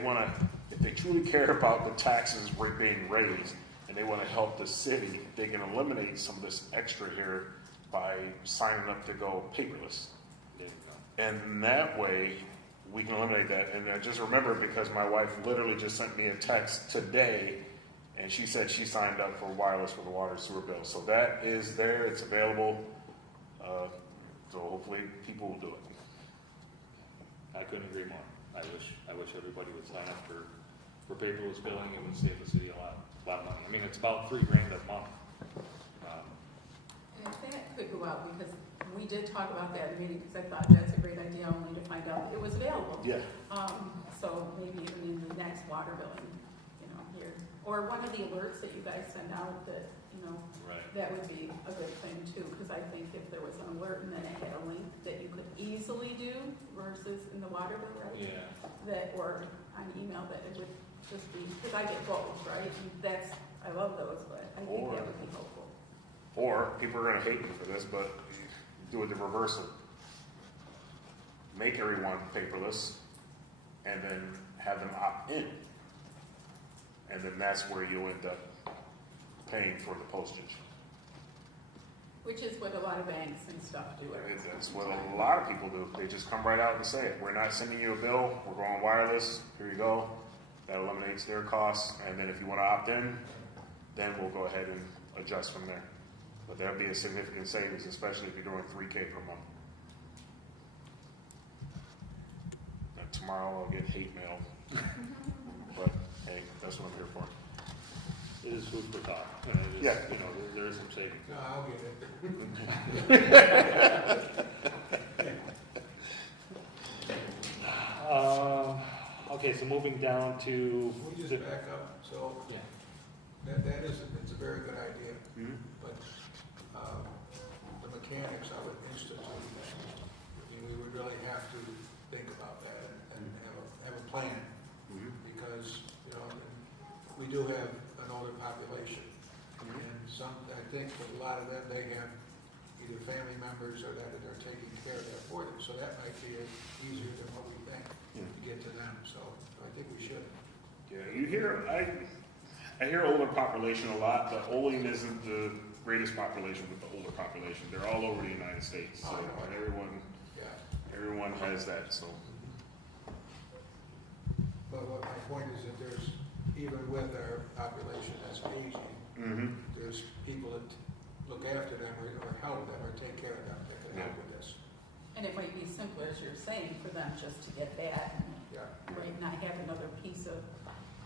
truly care about the taxes being raised and they want to help the city, they can eliminate some of this extra here by signing up to go paperless. There you go. And that way, we can eliminate that. And I just remember because my wife literally just sent me a text today, and she said she signed up for wireless for the water sewer bill. So that is there, it's available. So hopefully people will do it. I couldn't agree more. I wish everybody would sign up for paperless billing. It would save the city a lot of money. I mean, it's about $3,000 a month. And if that could go out, because we did talk about that in the meeting, because I thought that's a great idea, only to find out it was available. Yeah. So maybe even in the next water billing, here, or one of the alerts that you guys send out that, Right. that would be a good thing too, because I think if there was an alert and then it had a link that you could easily do versus in the water bill, right? Yeah. That, or on email, that it would just be, because I get both, right? And I love those, but I think that would be helpful. Or people are going to hate me for this, but do it the reversal. Make everyone paperless, and then have them opt in. And then that's where you'll end up paying for the postage. Which is what a lot of banks and stuff do. That's what a lot of people do. They just come right out and say it. We're not sending you a bill. We're going wireless. Here you go. That eliminates their costs. And then if you want to opt in, then we'll go ahead and adjust from there. But that'll be a significant savings, especially if you're doing $3,000 per month. And tomorrow I'll get hate mail. But hey, that's what I'm here for. It is food for thought. And it is, Yeah. There is some savings. No, I'll get it. Okay, so moving down to. Can we just back up? So Yeah. it's a very good idea, Mhm. but the mechanics of it institute, we would really have to think about that and have a plan, Mhm. because, we do have an older population. And I think with a lot of them, they have either family members or that they're taking care of that for them. So that might be easier than what we think to get to them. So I think we should. Yeah, you hear, I hear older population a lot, but Olean isn't the greatest population with the older population. They're all over the United States, so and everyone has that, so. But what my point is that there's, even with our population that's aging, Mm-hmm. there's people that look after them or help them or take care of them that can help with this. And it might be simpler, as you're saying, for them just to get that, and Yeah. right, not have another piece of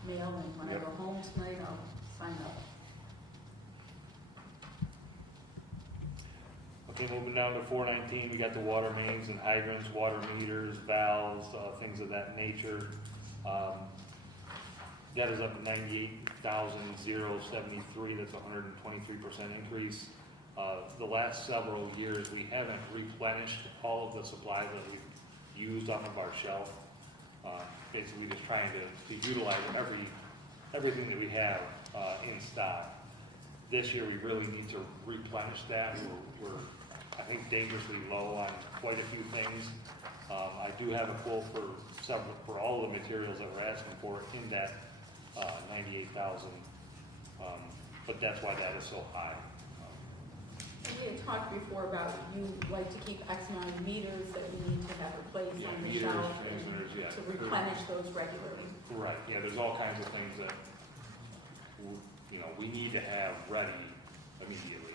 mail, and when I go home tonight, I'll sign up. Okay, moving down to 419, we got the water mains and hydrants, water meters, valves, things of that nature. That is up 98,073. That's 123% increase. The last several years, we haven't replenished all of the supply that we've used off of our shelf. Basically, just trying to utilize everything that we have in stock. This year, we really need to replenish that. We're I think, dangerously low on quite a few things. I do have a quote for all the materials that we're asking for in that 98,000, but that's why that is so high. And we had talked before about you like to keep X amount of meters that you need to have replaced on the Meters, shelf, transmitters, yeah. to replenish those regularly. Right, yeah, there's all kinds of things that, we need to have ready immediately.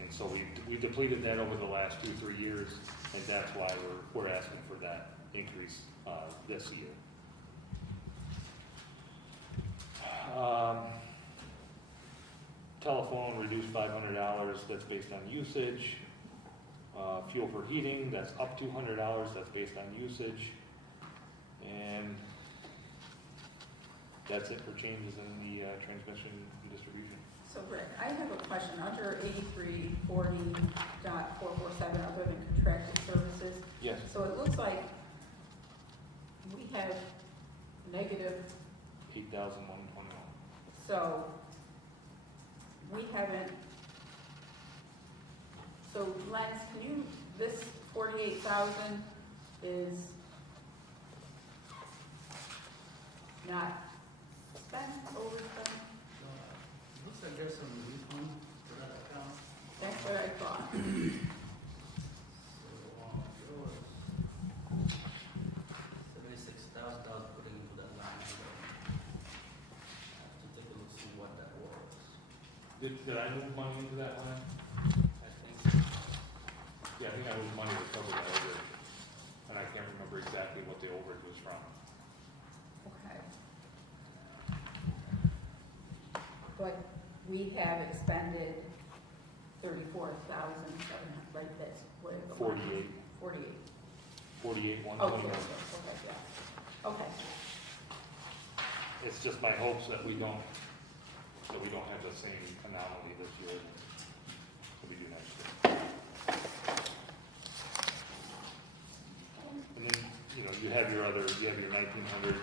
And so we depleted that over the last 2-3 years, and that's why we're asking for that increase this year. Telephone reduced $500, that's based on usage. Fuel for heating, that's up $200, that's based on usage. And that's it for changes in the transmission and distribution. So Rick, I have a question. Under 8340.447, other than contracted services, Yes. so it looks like we have negative, 8,121. so we haven't, so Lance, can you, this 48,000 is not spent, overspent? Looks like there's some refund to that account. That's what I thought. So, yours, $76,000 putting into that line. So I have to take a look, see what that was. Did I move money into that line? I think so. Yeah, I think I moved money to cover that overage. And I can't remember exactly what the overage was from. Okay. But we have expended 34,700, right, that's what it was. 48. 48. 48, Oh, 121. okay, yeah. Okay, It's just my hopes that we don't have the same anomaly this year that we do next year. And then, you have your 1,900,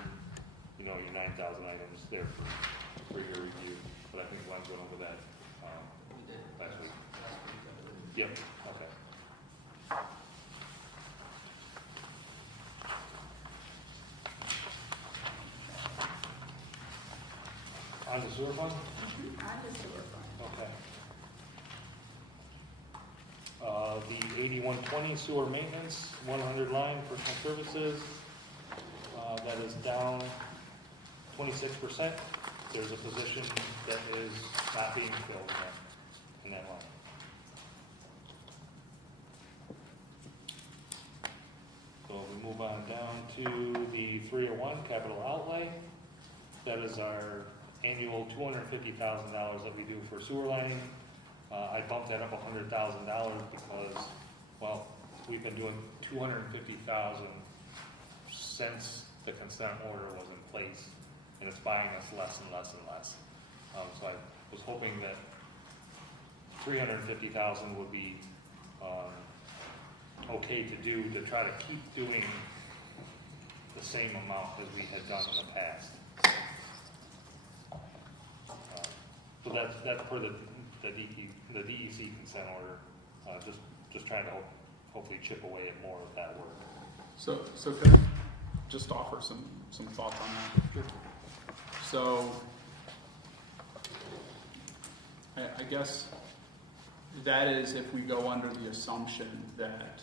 your 9,000 items there for your review, but I think Glenn's went over that, We did. last week. Last week, I believe. Yep, okay. On the sewer fund? on the sewer fund. Okay. The 8120 sewer maintenance, 100 line personal services, that is down 26%. There's a position that is not being filled in that line. So we move on down to the 301 capital outlay. That is our annual $250,000 that we do for sewer lining. I bumped that up $100,000 because, well, we've been doing $250,000 since the consent order was in place, and it's buying us less and less and less. So I was hoping that $350,000 would be okay to do, to try to keep doing the same amount as we had done in the past. So that's for the DEC consent order, just trying to hopefully chip away at more of that work. So can I just offer some thoughts on that? So, I guess that is if we go under the assumption that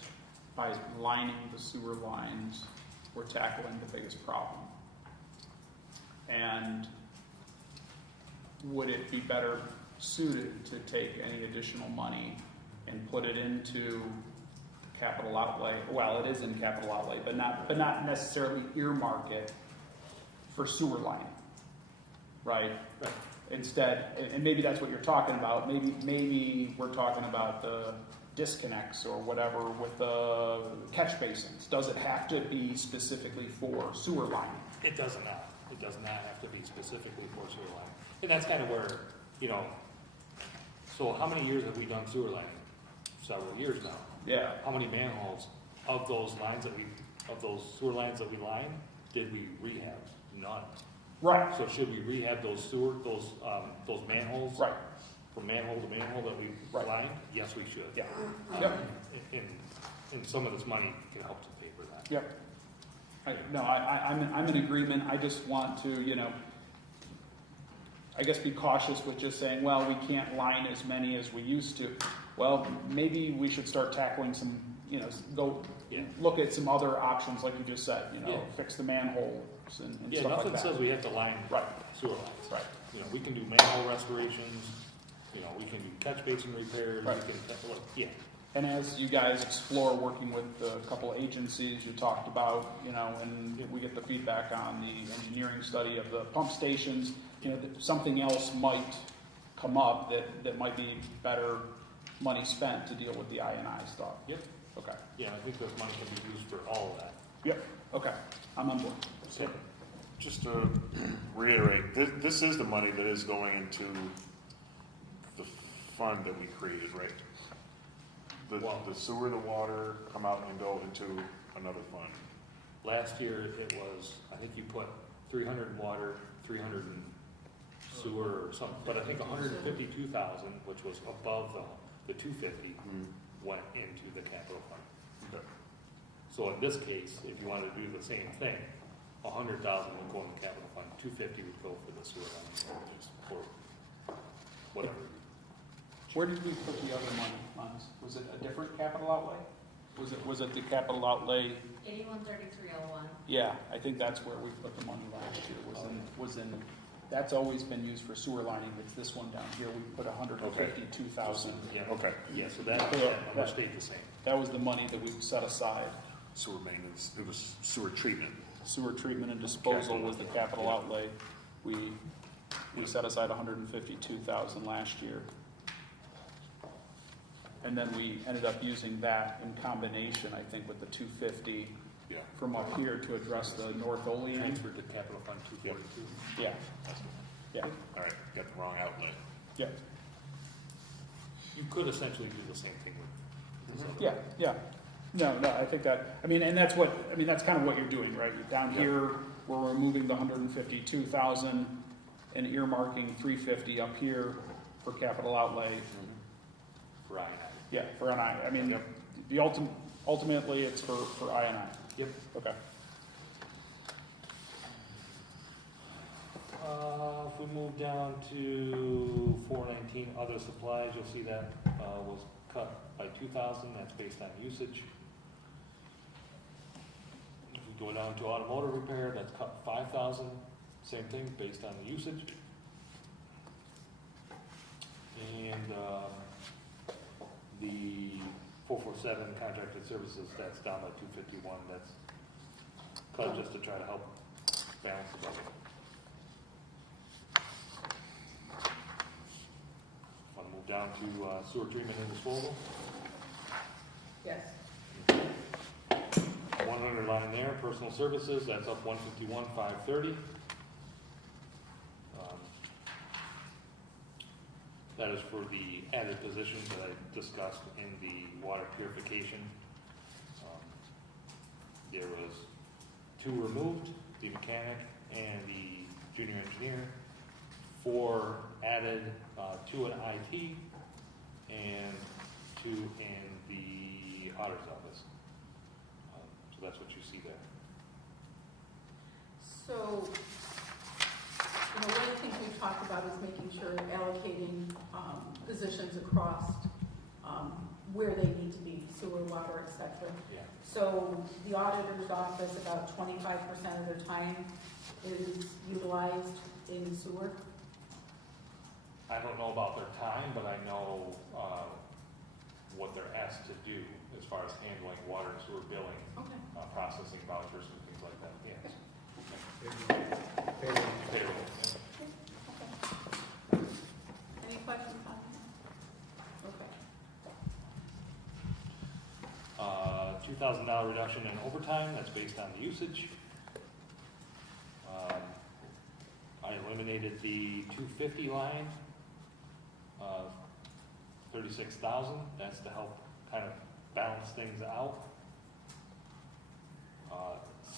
by lining the sewer lines, we're tackling the biggest problem. And would it be better suited to take any additional money and put it into capital outlay? Well, it is in capital outlay, but not necessarily earmark it for sewer lining, right? Right. Instead, and maybe that's what you're talking about. Maybe we're talking about the disconnects or whatever with the catch basins. Does it have to be specifically for sewer lining? It does not. It does not have to be specifically for sewer lining. And that's kind of where, so how many years have we done sewer lining? Several years now. Yeah. How many manholes of those sewer lines that we line, did we rehab? None. Right. So should we rehab those manholes? Right. From manhole to manhole that we Right. lined? Yes, we should. Yeah. Yep. And some of this money can help to pay for that. Yep. I'm in agreement. I just want to, I guess be cautious with just saying, well, we can't line as many as we used to. Well, maybe we should start tackling some, go Yeah. look at some other options, like you just said, Yeah. fix the manholes and Yeah, stuff like nothing that. says we have to line Right. sewer lines. Right. We can do manhole restorations, we can do catch basin repairs, Right. yeah. And as you guys explore working with a couple of agencies you talked about, and we get the feedback on the engineering study of the pump stations, that something else might come up that might be better money spent to deal with the I&I stuff. Yep. Okay. Yeah, I think this money can be used for all of that. Yep, okay, I'm on board. So, just to reiterate, this is the money that is going into the fund that we created, right? The sewer, the water come out and go into another fund. Last year, it was, I think you put 300 in water, 300 in sewer or something, but I think 152,000, which was above the 250, went into the capital fund. Okay. So in this case, if you wanted to do the same thing, 100,000 would go in the capital fund, 250 would go for the sewer line, or whatever. Where did we put the other money, Lance? Was it a different capital outlay? Was it the capital outlay? 813301. Yeah, I think that's where we put the money last year, was in, that's always been used for sewer lining, it's this one down here, we put 152,000. Yeah, Okay. yeah, so that number stayed the same. That was the money that we set aside. Sewer maintenance, it was sewer treatment. Sewer treatment and disposal was the capital outlay. We set aside 152,000 last year. And then we ended up using that in combination, I think, with the 250 Yeah. from up here to address the North Olean. Transferred to capital fund 242. Yeah, yeah, All right, got the wrong outlet. yeah, You could essentially do the same thing with this other. yeah, yeah. No, I think that, that's kind of what you're doing, right? Down here, we're removing the 152,000 and earmarking 350 up here for capital outlay. For I. Yeah, for NI. Yep. The ultimately, it's for INI. Yep. Okay. If we move down to 419, other supplies, you'll see that was cut by 2,000, that's based on usage. If we go down to automotive repair, that's cut 5,000, same thing, based on the usage. And the 447 contracted services, that's down by 251, that's cut just to try to help balance the budget. Want to move down to sewer treatment and disposal? Yes. 100 line there, personal services, that's up 151, 530. That is for the added positions that I discussed in the water purification. There was 2 removed, the mechanic and the junior engineer, 4 added, 2 in IT, and 2 in the auditor's office. So that's what you see there. So, one of the things we've talked about is making sure allocating positions across where they need to be, sewer, water, et cetera. Yeah. So the auditor's office, about 25% of their time is utilized in sewer. I don't know about their time, but I know what they're asked to do as far as handling water and sewer billing, Okay. processing vouchers and things like that, yes. Payroll. Payroll. Okay. Any questions on that? Okay. $2,000 reduction in overtime, that's based on the usage. I eliminated the 250 line, 36,000, that's to help kind of balance things out.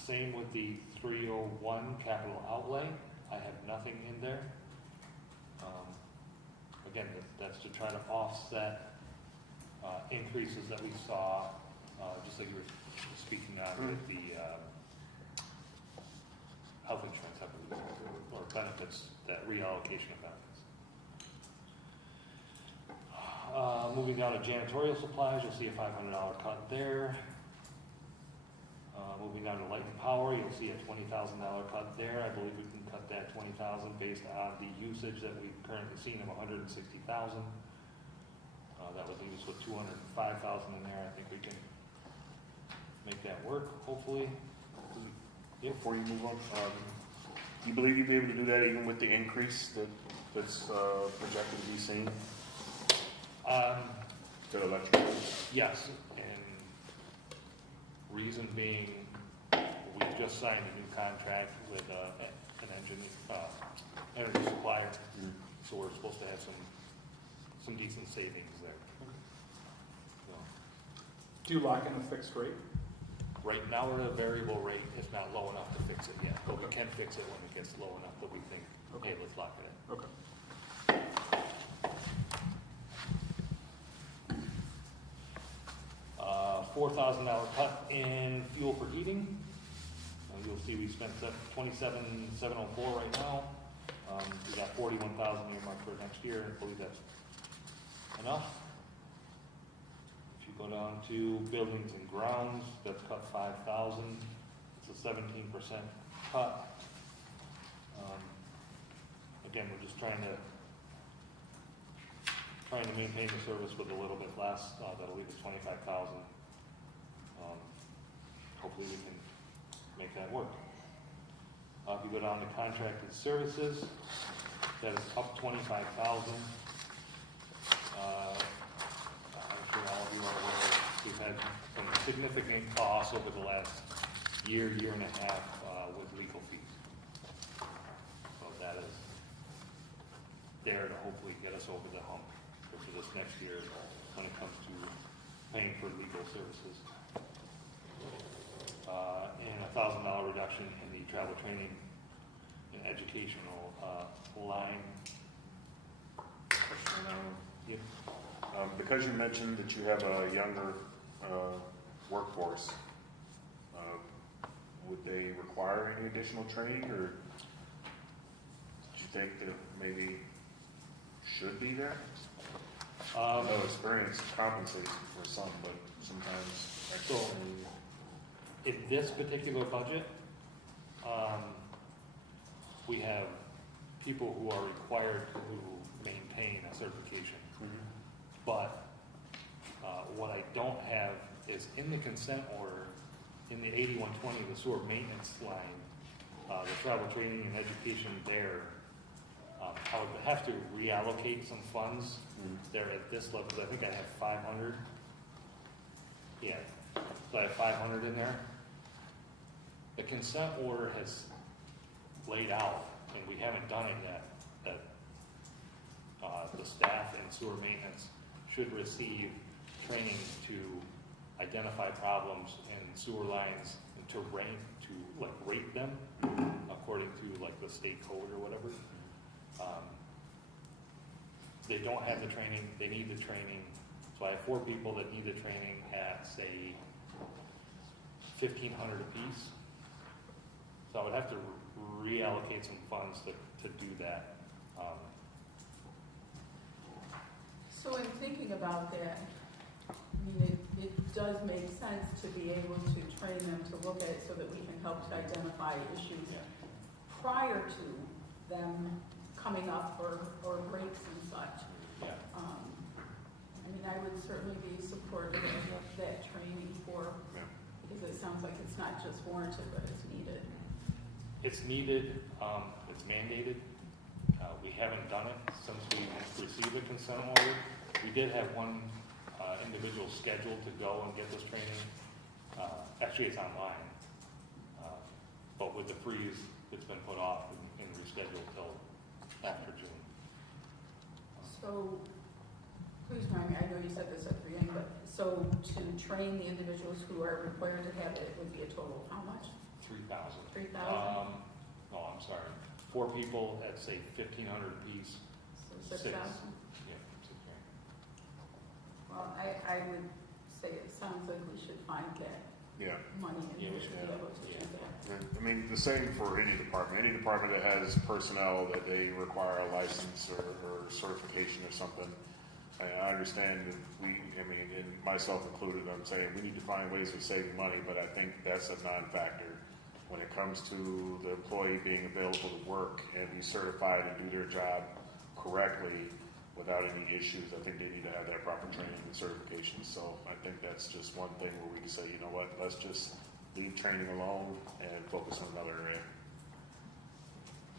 Same with the 301 capital outlay, I have nothing in there. Again, that's to try to offset increases that we saw, just like you were speaking on with the health insurance, I believe, or benefits, that reallocation of benefits. Moving down to janitorial supplies, you'll see a $500 cut there. Moving down to light and power, you'll see a $20,000 cut there. I believe we can cut that $20,000 based on the usage that we've currently seen of $160,000. That would leave us with $205,000 in there. I think we can make that work, hopefully. Before you move on, do you believe you'll be able to do that even with the increase that's projected to be seen to electrical? Yes, and reason being, we just signed a new contract with an energy supplier, so we're supposed to have some decent savings there. So, Do you lock in a fixed rate? right now, we're at a variable rate. It's not low enough to fix it yet, but we can fix it when it gets low enough that we think, hey, let's lock it in. Okay. $4,000 cut in fuel for heating. You'll see we spent $27,704 right now. We got $41,000 earmarked for next year, and I believe that's enough. If you go down to buildings and grounds, that's cut $5,000. It's a 17% cut. Again, we're just trying to maintain the service with a little bit less. That'll leave us $25,000. Hopefully we can make that work. If you go down to contracted services, that is up $25,000. I'm sure all of you are aware, we've had some significant costs over the last year and a half with legal fees. So that is there to hopefully get us over the hump for this next year when it comes to paying for legal services. And a $1,000 reduction in the travel training and educational line. Yeah. Because you mentioned that you have a younger workforce, would they require any additional training, or do you think that maybe should be there? No experience compensates for some, but sometimes. So, in this particular budget, we have people who are required to maintain a certification. But what I don't have is in the consent order, in the 8120, the sewer maintenance line, the travel training and education there, I would have to reallocate some funds there at this level, because I think I have 500. Yeah, so I have 500 in there. The consent order has laid out, and we haven't done it yet, that the staff and sewer maintenance should receive training to identify problems in sewer lines and to rate them according to like the state code or whatever. They don't have the training, they need the training. So I have 4 people that need the training at, say, $1,500 apiece. So I would have to reallocate some funds to do that. So in thinking about that, I mean, it does make sense to be able to train them to look at it so that we can help to identify issues prior to them coming up or breaks and such. Yeah. I mean, I would certainly be supportive of that training because it sounds like it's not just warranted, but it's needed. It's needed, it's mandated. We haven't done it since we received the consent order. We did have one individual scheduled to go and get this training. Actually, it's online. But with the freeze, it's been put off and rescheduled till after June. So, please remind me, I know you said this at the beginning, but so to train the individuals who are required to have it would be a total of how much? 3,000. 3,000? No, I'm sorry. 4 people at, say, $1,500 apiece. So 6,000? Yeah, 6 grand. Well, I would say it sounds like we should find that money and we should be able to do that. I mean, the same for any department. Any department that has personnel that they require a license or certification or something. I understand that and myself included, I'm saying we need to find ways of saving money, but I think that's a non-factor. When it comes to the employee being available to work and be certified and do their job correctly without any issues, I think they need to have that proper training and certification. So I think that's just one thing where we can say, you know what, let's just leave training alone and focus on another area.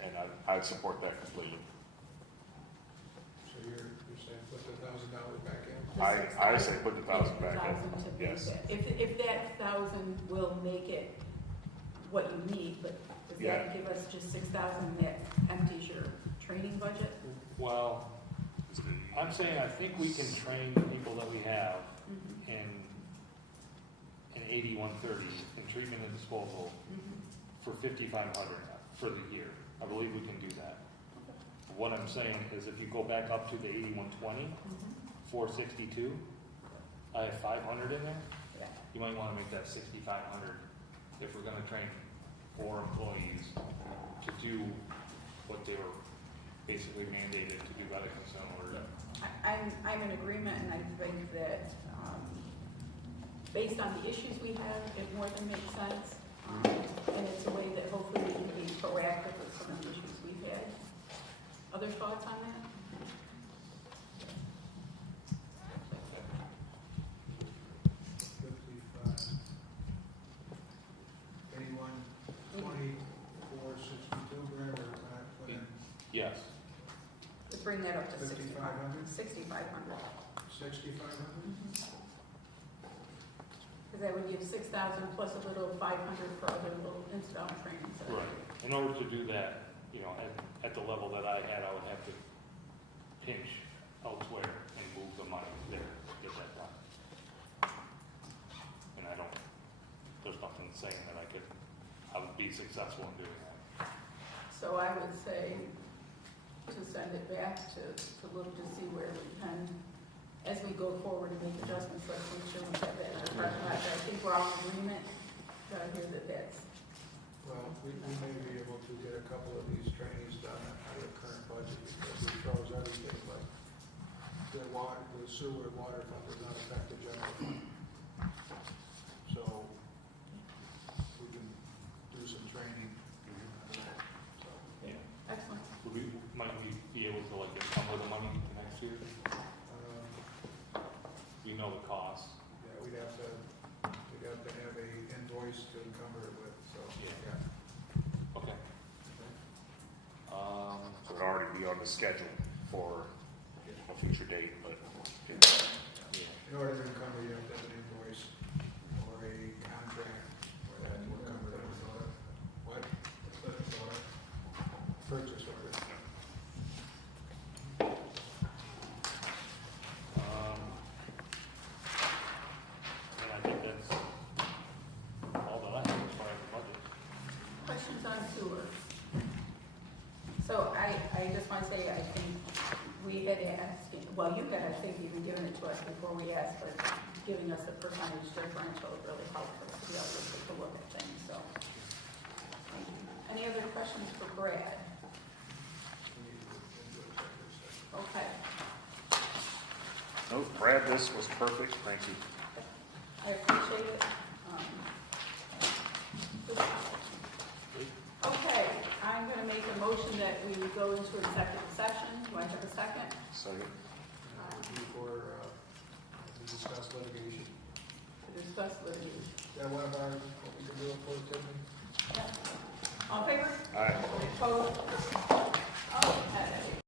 And I'd support that completely. So you're saying put the $1,000 back in? I say put the 1,000 back in. $1,000 to make Yes. that. If that 1,000 will make it what you need, but does Yeah. that give us just 6,000 that empties your training budget? Well, I'm saying I think we can train the people that we have Mhm. in 8130 in treatment and disposal Mhm. for 5,500 for the year. I believe we can do that. What I'm saying is if you go back up to the 8120, Mhm. 462, I have 500 in there. Yeah. You might want to make that 6,500 if we're going to train 4 employees to do what they were basically mandated to do by the consent order. I'm in agreement, and I think that, based on the issues we have, it more than makes sense. And it's a way that hopefully we can be proactive with some of the issues we've had. Other thoughts on that? Anyone, 2462, Brad, or not, put in Yes. To bring that up to 5,500? 6,500. 6,500? Because that would give 6,000 plus a little 500 for other little incidental trainings. that I Right. do. In order to do that, you know, at the level that I had, I would have to pinch elsewhere and move the money there to get that done. And I don't, there's nothing saying that I would be successful in doing that. So I would say to send it back to look to see where we can, as we go forward and make adjustments, let's make sure we have that in our parking lot. I think we're all in agreement, here that that's, Well, we may be able to get a couple of these trainings done out of the current budget because it throws everything, but the water, the sewer and water fund does not affect the general fund. So we can do some training on that, so. Yeah. excellent. Might we be able to like encumber the money next year? We know the cost. Yeah, we'd have to have a invoice to encumber it with, so, Yeah. yeah. Okay. So it'd already be on the schedule for a future date, but. In order to encumber, you have to have an invoice or a contract or that will cover that. What? Purchase order. And I think that's all that I have as far as the budget. Questions on sewer? So I just want to say, I think we had asked, well, you had, I think, even given it to us before we asked, but giving us a percentage differential really helped us to be able to take a look at things, so. Thank you. Any other questions for Brad? We need to look into executive session. Okay, No, Brad, this was perfect, thank you. I appreciate it. Okay, I'm going to make a motion that we go into executive session. Do I have a second? Second. Before we discuss litigation. To discuss litigation. Is that one of our, what we can do for Tiffany? Yeah. All in favor? All right. Opposed? Okay.